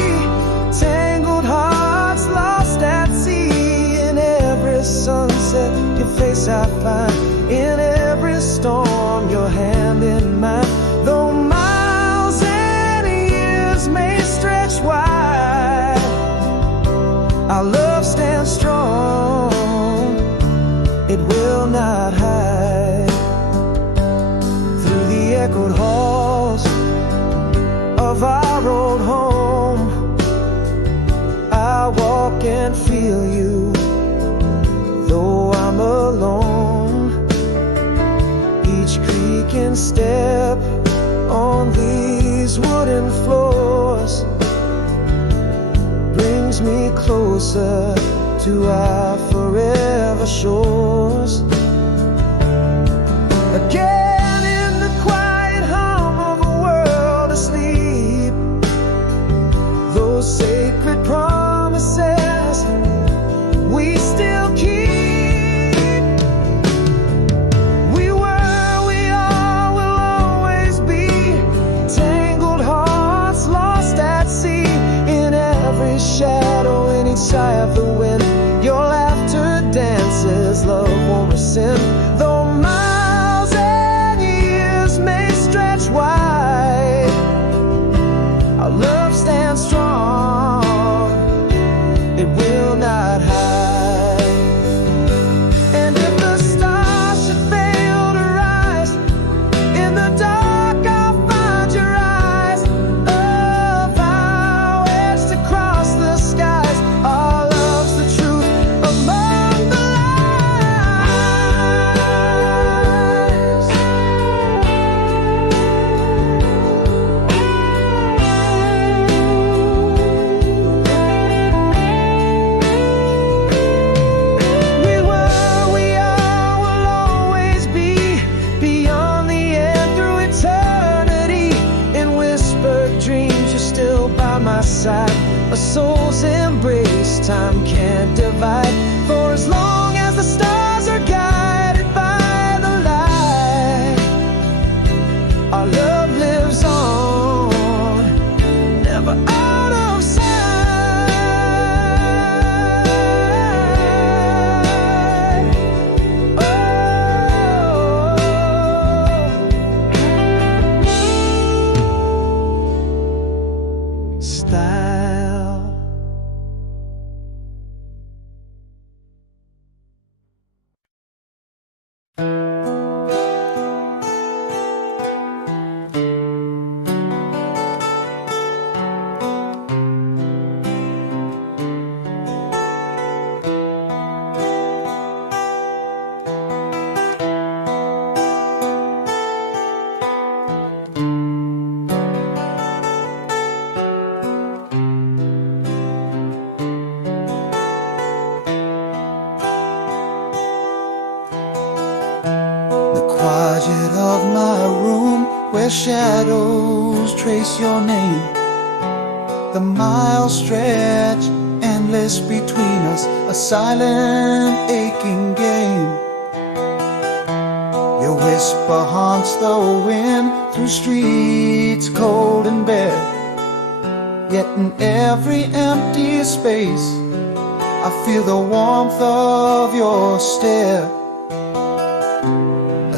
tangled hearts lost at sea. In every sunset, your face I find. In every storm, your hand in mine. Though miles and years may stretch wide, our love stands strong, it will not hide. Through the echoed halls of our old home, I walk and feel you, though I'm alone. Each creak and step on these wooden floors brings me closer to our forever shores. Again in the quiet hum of a world asleep, those sacred promises we still keep. We were, we are, will always be tangled hearts lost at sea. In every shadow, in each sigh of the wind, your laughter dances, love won't rescind. Though miles and years may stretch wide, our love stands strong, it will not hide. And if the stars should fail to rise, in the dark I'll find your eyes. A vow etched across the skies, our love's the truth among the lies. We were, we are, will always be beyond the end through eternity. In whispered dreams, you're still by my side. A soul's embrace, time can't divide. For as long as the stars are guided by the light, our love lives on, never out of sight. Oh, style. The quiet of my room, where shadows trace your name. The miles stretch endless between us, a silent aching game. Your whisper haunts the wind through streets cold and bare. Yet in every empty space, I feel the warmth of your stare.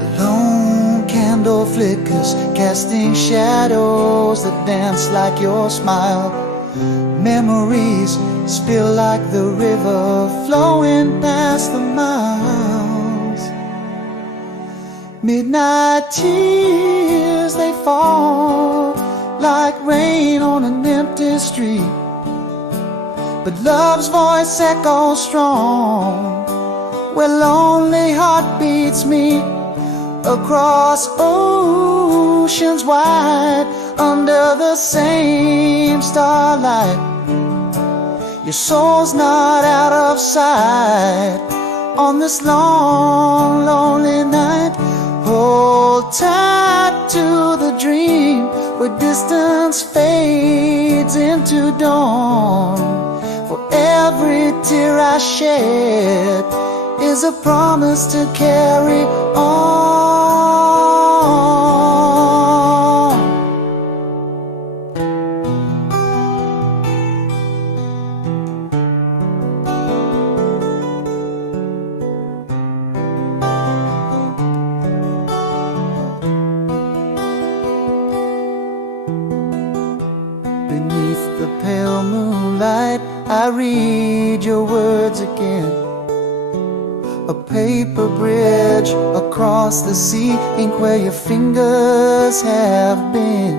A lone candle flickers, casting shadows that dance like your smile. Memories spill like the river flowing past the miles. Midnight tears, they fall like rain on an empty street. But love's voice echoes strong where lonely heartbeats meet across oceans wide under the same starlight. Your soul's not out of sight on this long, lonely night. Hold tight to the dream where distance fades into dawn. For every tear I shed is a promise to carry on. Beneath the pale moonlight, I read your words again. A paper bridge across the sea, ink where your fingers have been.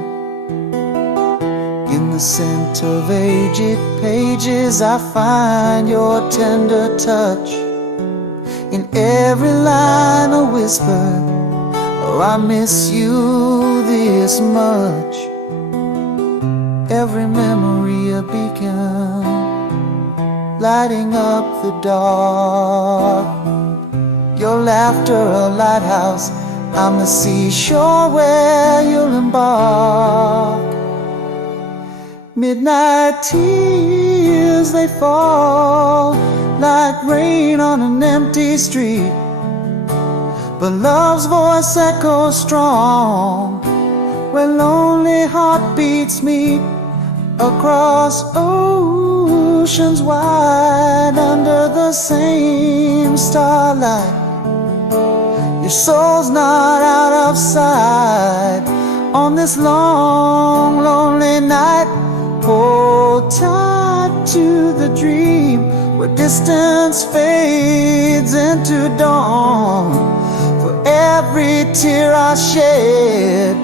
In the scent of aged pages, I find your tender touch. In every line a whisper, oh, I miss you this much. Every memory a beacon, lighting up the dark. Your laughter a lighthouse, I'm the seashore where you'll embark. Midnight tears, they fall like rain on an empty street. But love's voice echoes strong where lonely heartbeats meet across oceans wide under the same starlight. Your soul's not out of sight on this long, lonely night. Hold tight to the dream where distance fades into dawn. For every tear I shed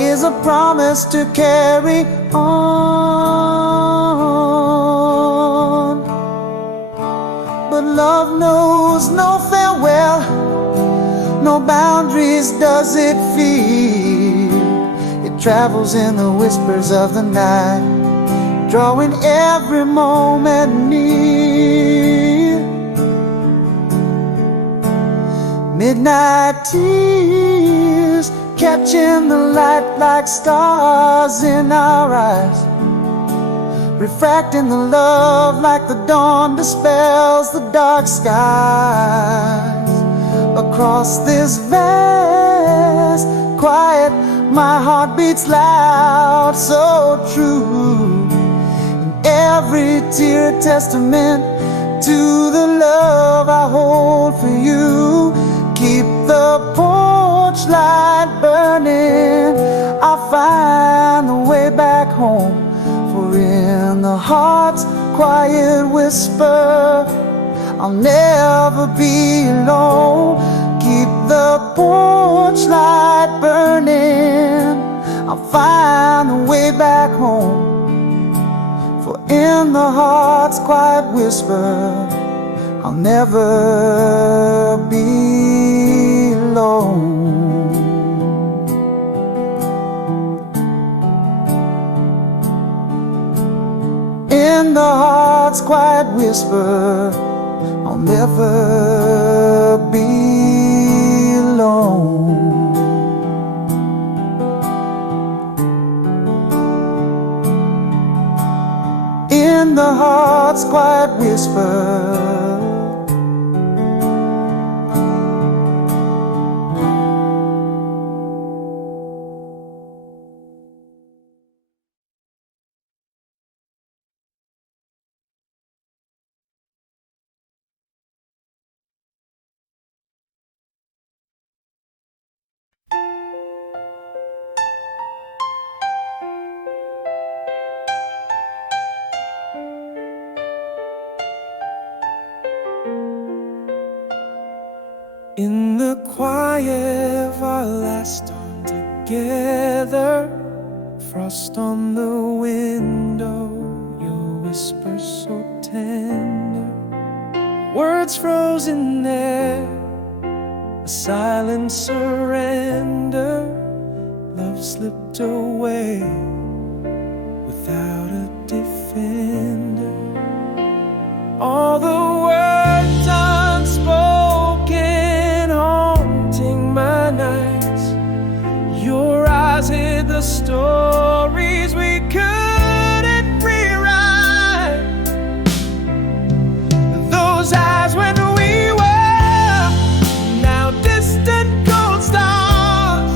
is a promise to carry on. But love knows no farewell, no boundaries does it feel. It travels in the whispers of the night, drawing every moment near. Midnight tears, catching the light like stars in our eyes, refracting the love like the dawn dispels the dark skies. Across this vast quiet, my heart beats loud, so true. And every tear a testament to the love I hold for you. Keep the porch light burning, I'll find the way back home. For in the heart's quiet whisper, I'll never be alone. Keep the porch light burning, I'll find the way back home. For in the heart's quiet whisper, I'll never be alone. In the heart's quiet whisper, I'll never be alone. In the heart's quiet whisper, in the quiet of our last time together, Frost on the window, your whisper so tender, words frozen there, a silent surrender. Love slipped away without a defender. All the words unspoken haunting my nights. Your eyes hid the stories we couldn't rewrite. Those eyes when we were now distant cold stars,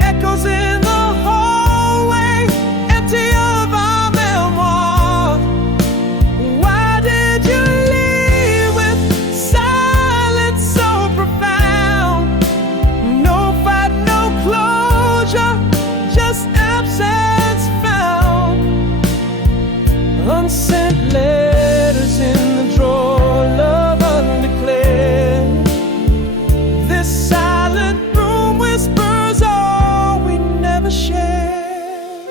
echoes in the hallway, empty of our memoirs. Why did you leave with silence so profound? No fight, no closure, just absence found. Unsent letters in the drawer, love undeclared. This silent room whispers all we never shared.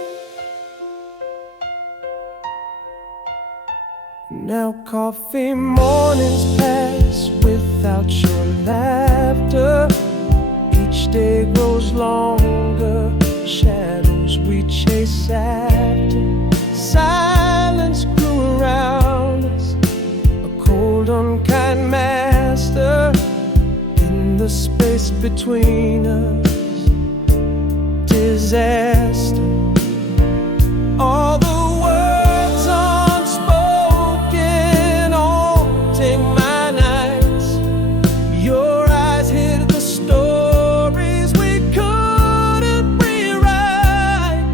Now coffee mornings pass without your laughter. Each day grows longer, shadows we chase after. Silence grew around us, a cold, unkind master. In the space between us, disaster. All the words unspoken haunting my nights. Your eyes hid the stories we couldn't rewrite.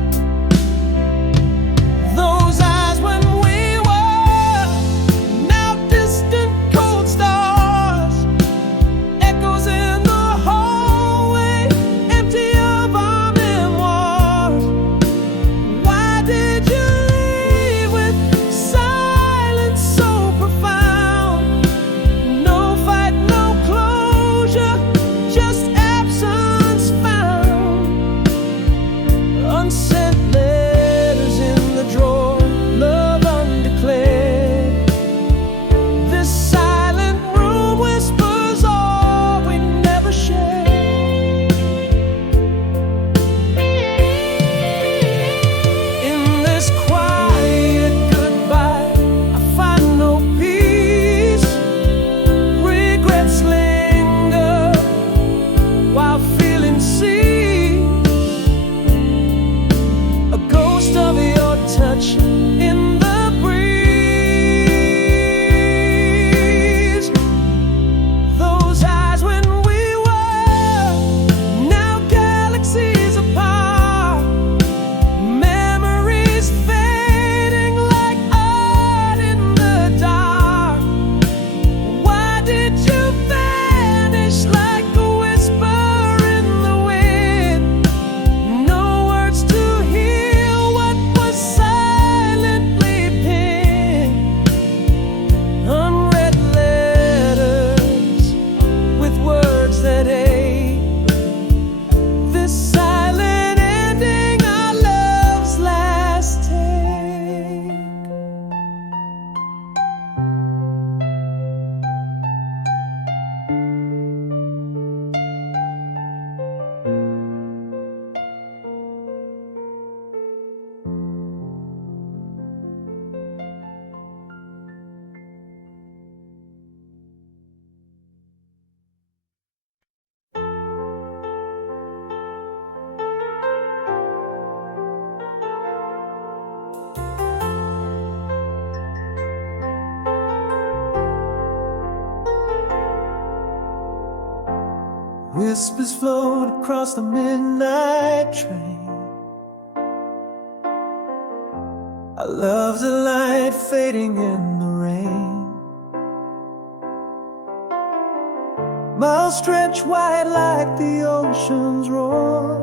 Those eyes when we were now distant cold stars, echoes in the hallway, empty of our memoirs. Why did you leave with silence so profound? No fight, no closure, just absence found. Unsent letters in the drawer, love undeclared. This silent room whispers all we never shared. In this quiet goodbye, I find no peace. Regrets linger while feeling cease. A ghost of your touch in the breeze. Those eyes when we were now galaxies apart. Memories fading like art in the dark. Why did you vanish like a whisper in the wind? No words to heal what was silently pinned. Unread letters with words that ache. This silent ending, our love's last take. Whispers float across the midnight train. Our love's a light fading in the rain. Miles stretch wide like the ocean's roar.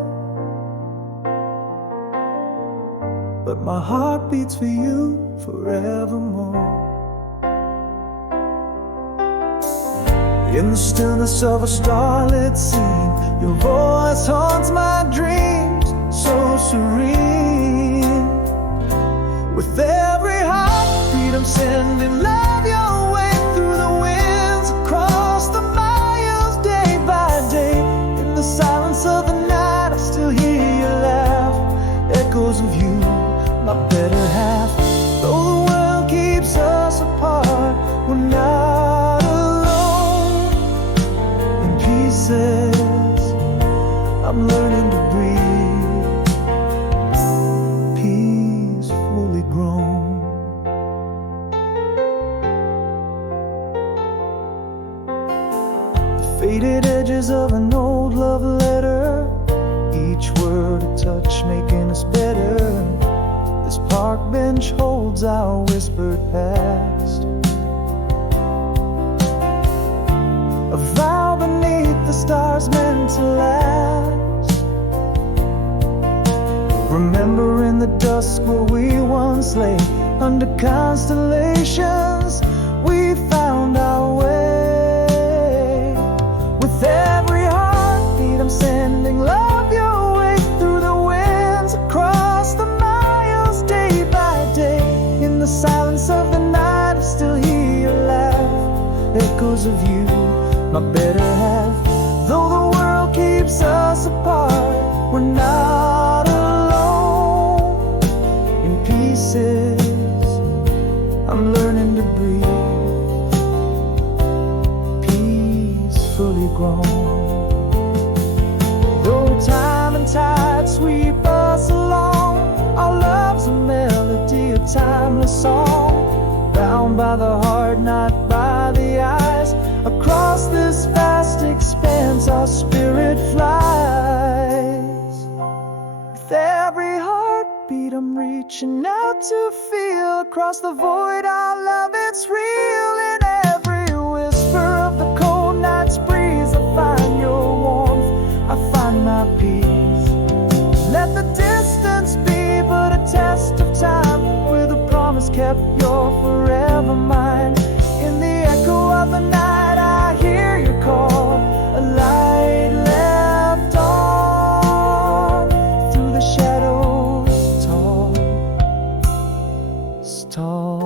But my heart beats for you forevermore. In the stillness of a starlit scene, your voice haunts my dreams, so serene. With every heartbeat I'm sending love your way through the winds, across the miles, day by day. In the silence of the night I still hear your laugh, echoes of you, my better half. Though the world keeps us apart, we're not alone. In pieces I'm learning to breathe, peacefully grown. The faded edges of an old love letter, each word a touch making us better. This park bench holds our whispered past, a vow beneath the stars meant to last. Remembering the dusk where we once lay under constellations, we found our way. With every heartbeat I'm sending love your way through the winds, across the miles, day by day. In the silence of the night I still hear your laugh, echoes of you, my better half. Though the world keeps us apart, we're not alone. In pieces I'm learning to breathe, peacefully grown. Though time and tide sweep us along, our love's a melody, a timeless song, bound by the heart, not by the eyes. Across this vast expanse our spirit flies. With every heartbeat I'm reaching out to feel, across the void our love, it's real. In every whisper of the cold night's breeze I find your warmth, I find my peace. Let the distance be but a test of time, with a promise kept, you're forever mine. In the echo of the night I hear your call, a light left on through the shadows tall, tall.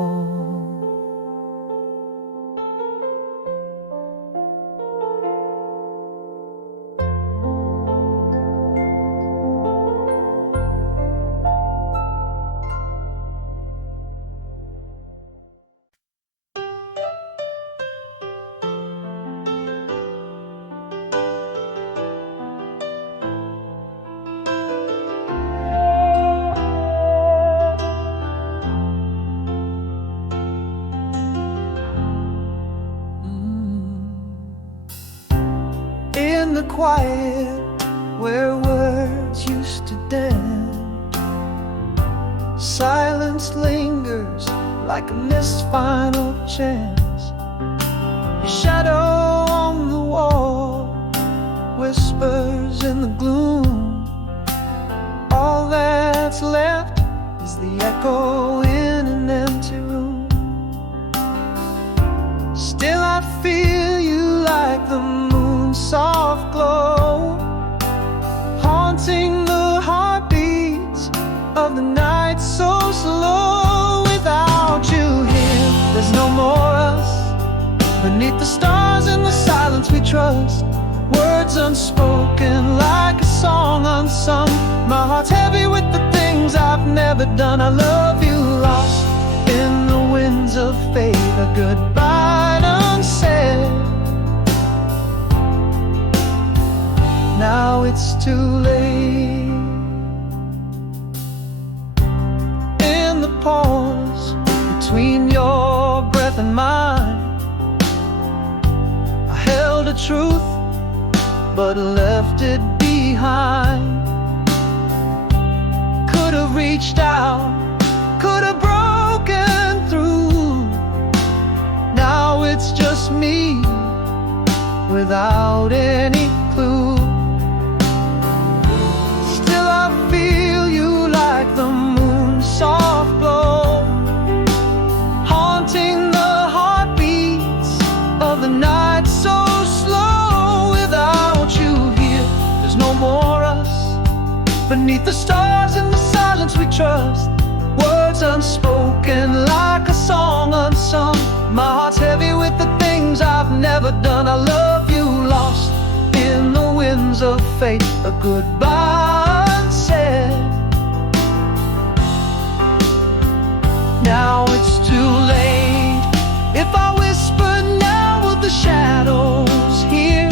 In the quiet where words used to dance, silence lingers like a missed final chance. Your shadow on the wall whispers in the gloom. All that's left is the echo in an empty room. Still I feel you like the moon's soft glow, haunting the heartbeats of the night so slow. Without you here, there's no more us. Beneath the stars in the silence we trust, words unspoken like a song unsung. My heart's heavy with the things I've never done. I love you lost in the winds of fate, a goodbye unsaid. Now it's too late. In the pause between your breath and mine, I held a truth but left it behind. Could have reached out, could have broken through. Now it's just me without any clue. Still I feel you like the moon's soft glow, haunting the heartbeats of the night so slow. Without you here, there's no more us. Beneath the stars in the silence we trust, words words unspoken, like a song unsung. My heart's heavy with the things I've never done. I love you, lost in the winds of fate, a goodbye unsaid. Now it's too late. If I whisper now, will the shadows hear?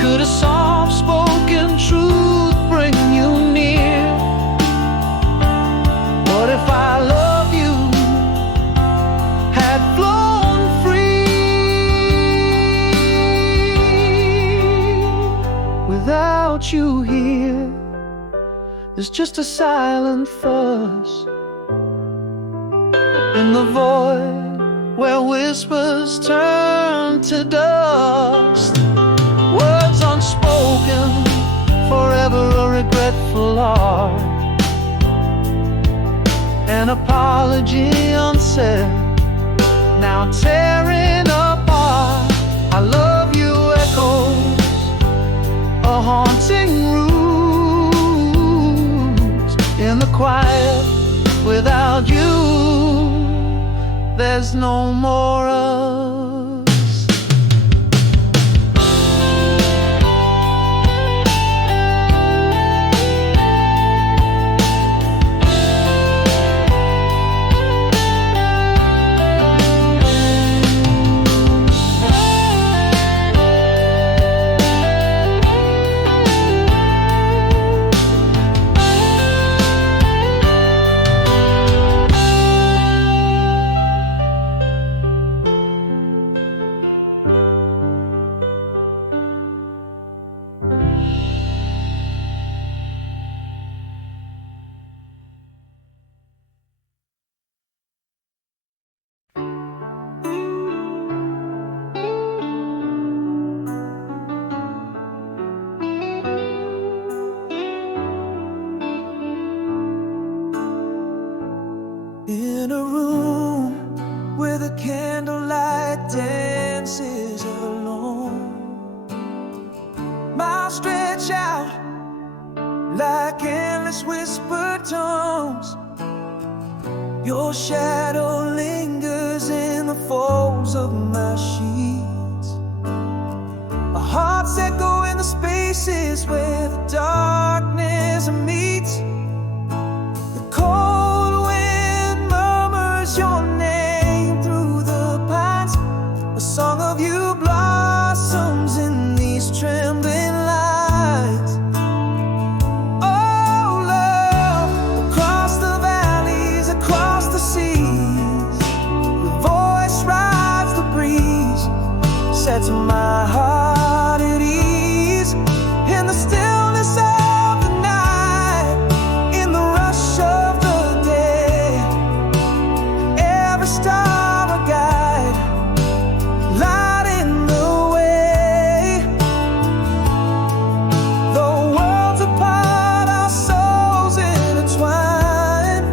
Could a soft-spoken truth bring you near? What if I love you had flown free? Without you here, there's just a silent fuss in the void where whispers turn to dust. Words unspoken, forever a regretful art. An apology unsaid, now tearing apart. I love you echoes, a haunting ruse in the quiet. Without you, there's no more us. In a room where the candlelight dances alone, mouths stretch out like endless whispered tones. Your shadow lingers in the folds of my sheets. Our hearts echo in the spaces where the darkness meets. The cold wind murmurs your name through the pines. A song of you blossoms in these trembling lights. Oh, love, across the valleys, across the seas, your voice rides the breeze, sets my heart at ease. In the stillness of the night, in the rush of the day, every star a guide, lighting the way. Though worlds apart, our souls intertwine.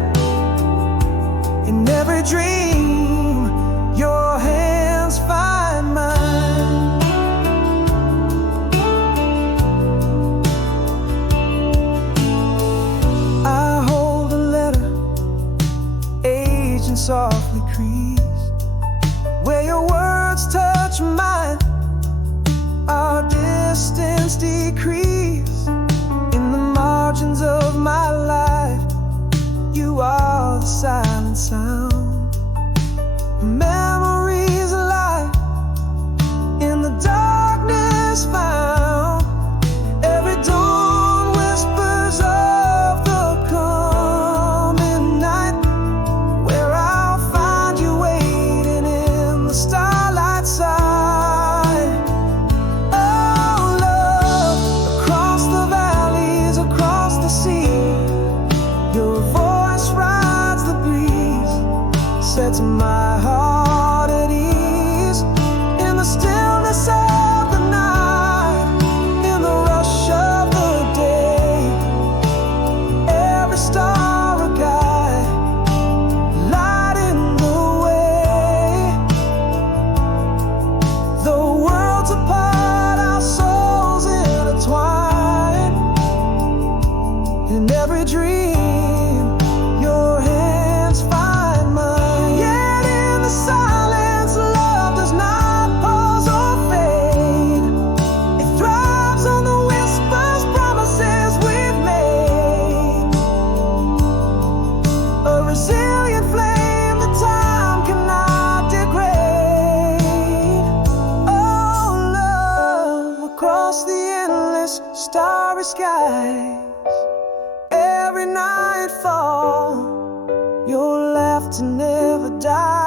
In every dream, your hands find mine. I hold a letter, aged and softly creased, where your words touch mine, our distance decrease. In the margins of my life, you are the silent sound. Memories alive in the darkness found. Every dawn whispers of the coming night, where I'll find you waiting in the starlight side. Oh, love, across the valleys, across the sea, your voice rides the breeze, sets my heart at ease. In the stillness of the night, in the rush of the day, every star a guide, lighting the way. Though worlds apart, our souls intertwine. In every dream, your hand to never die.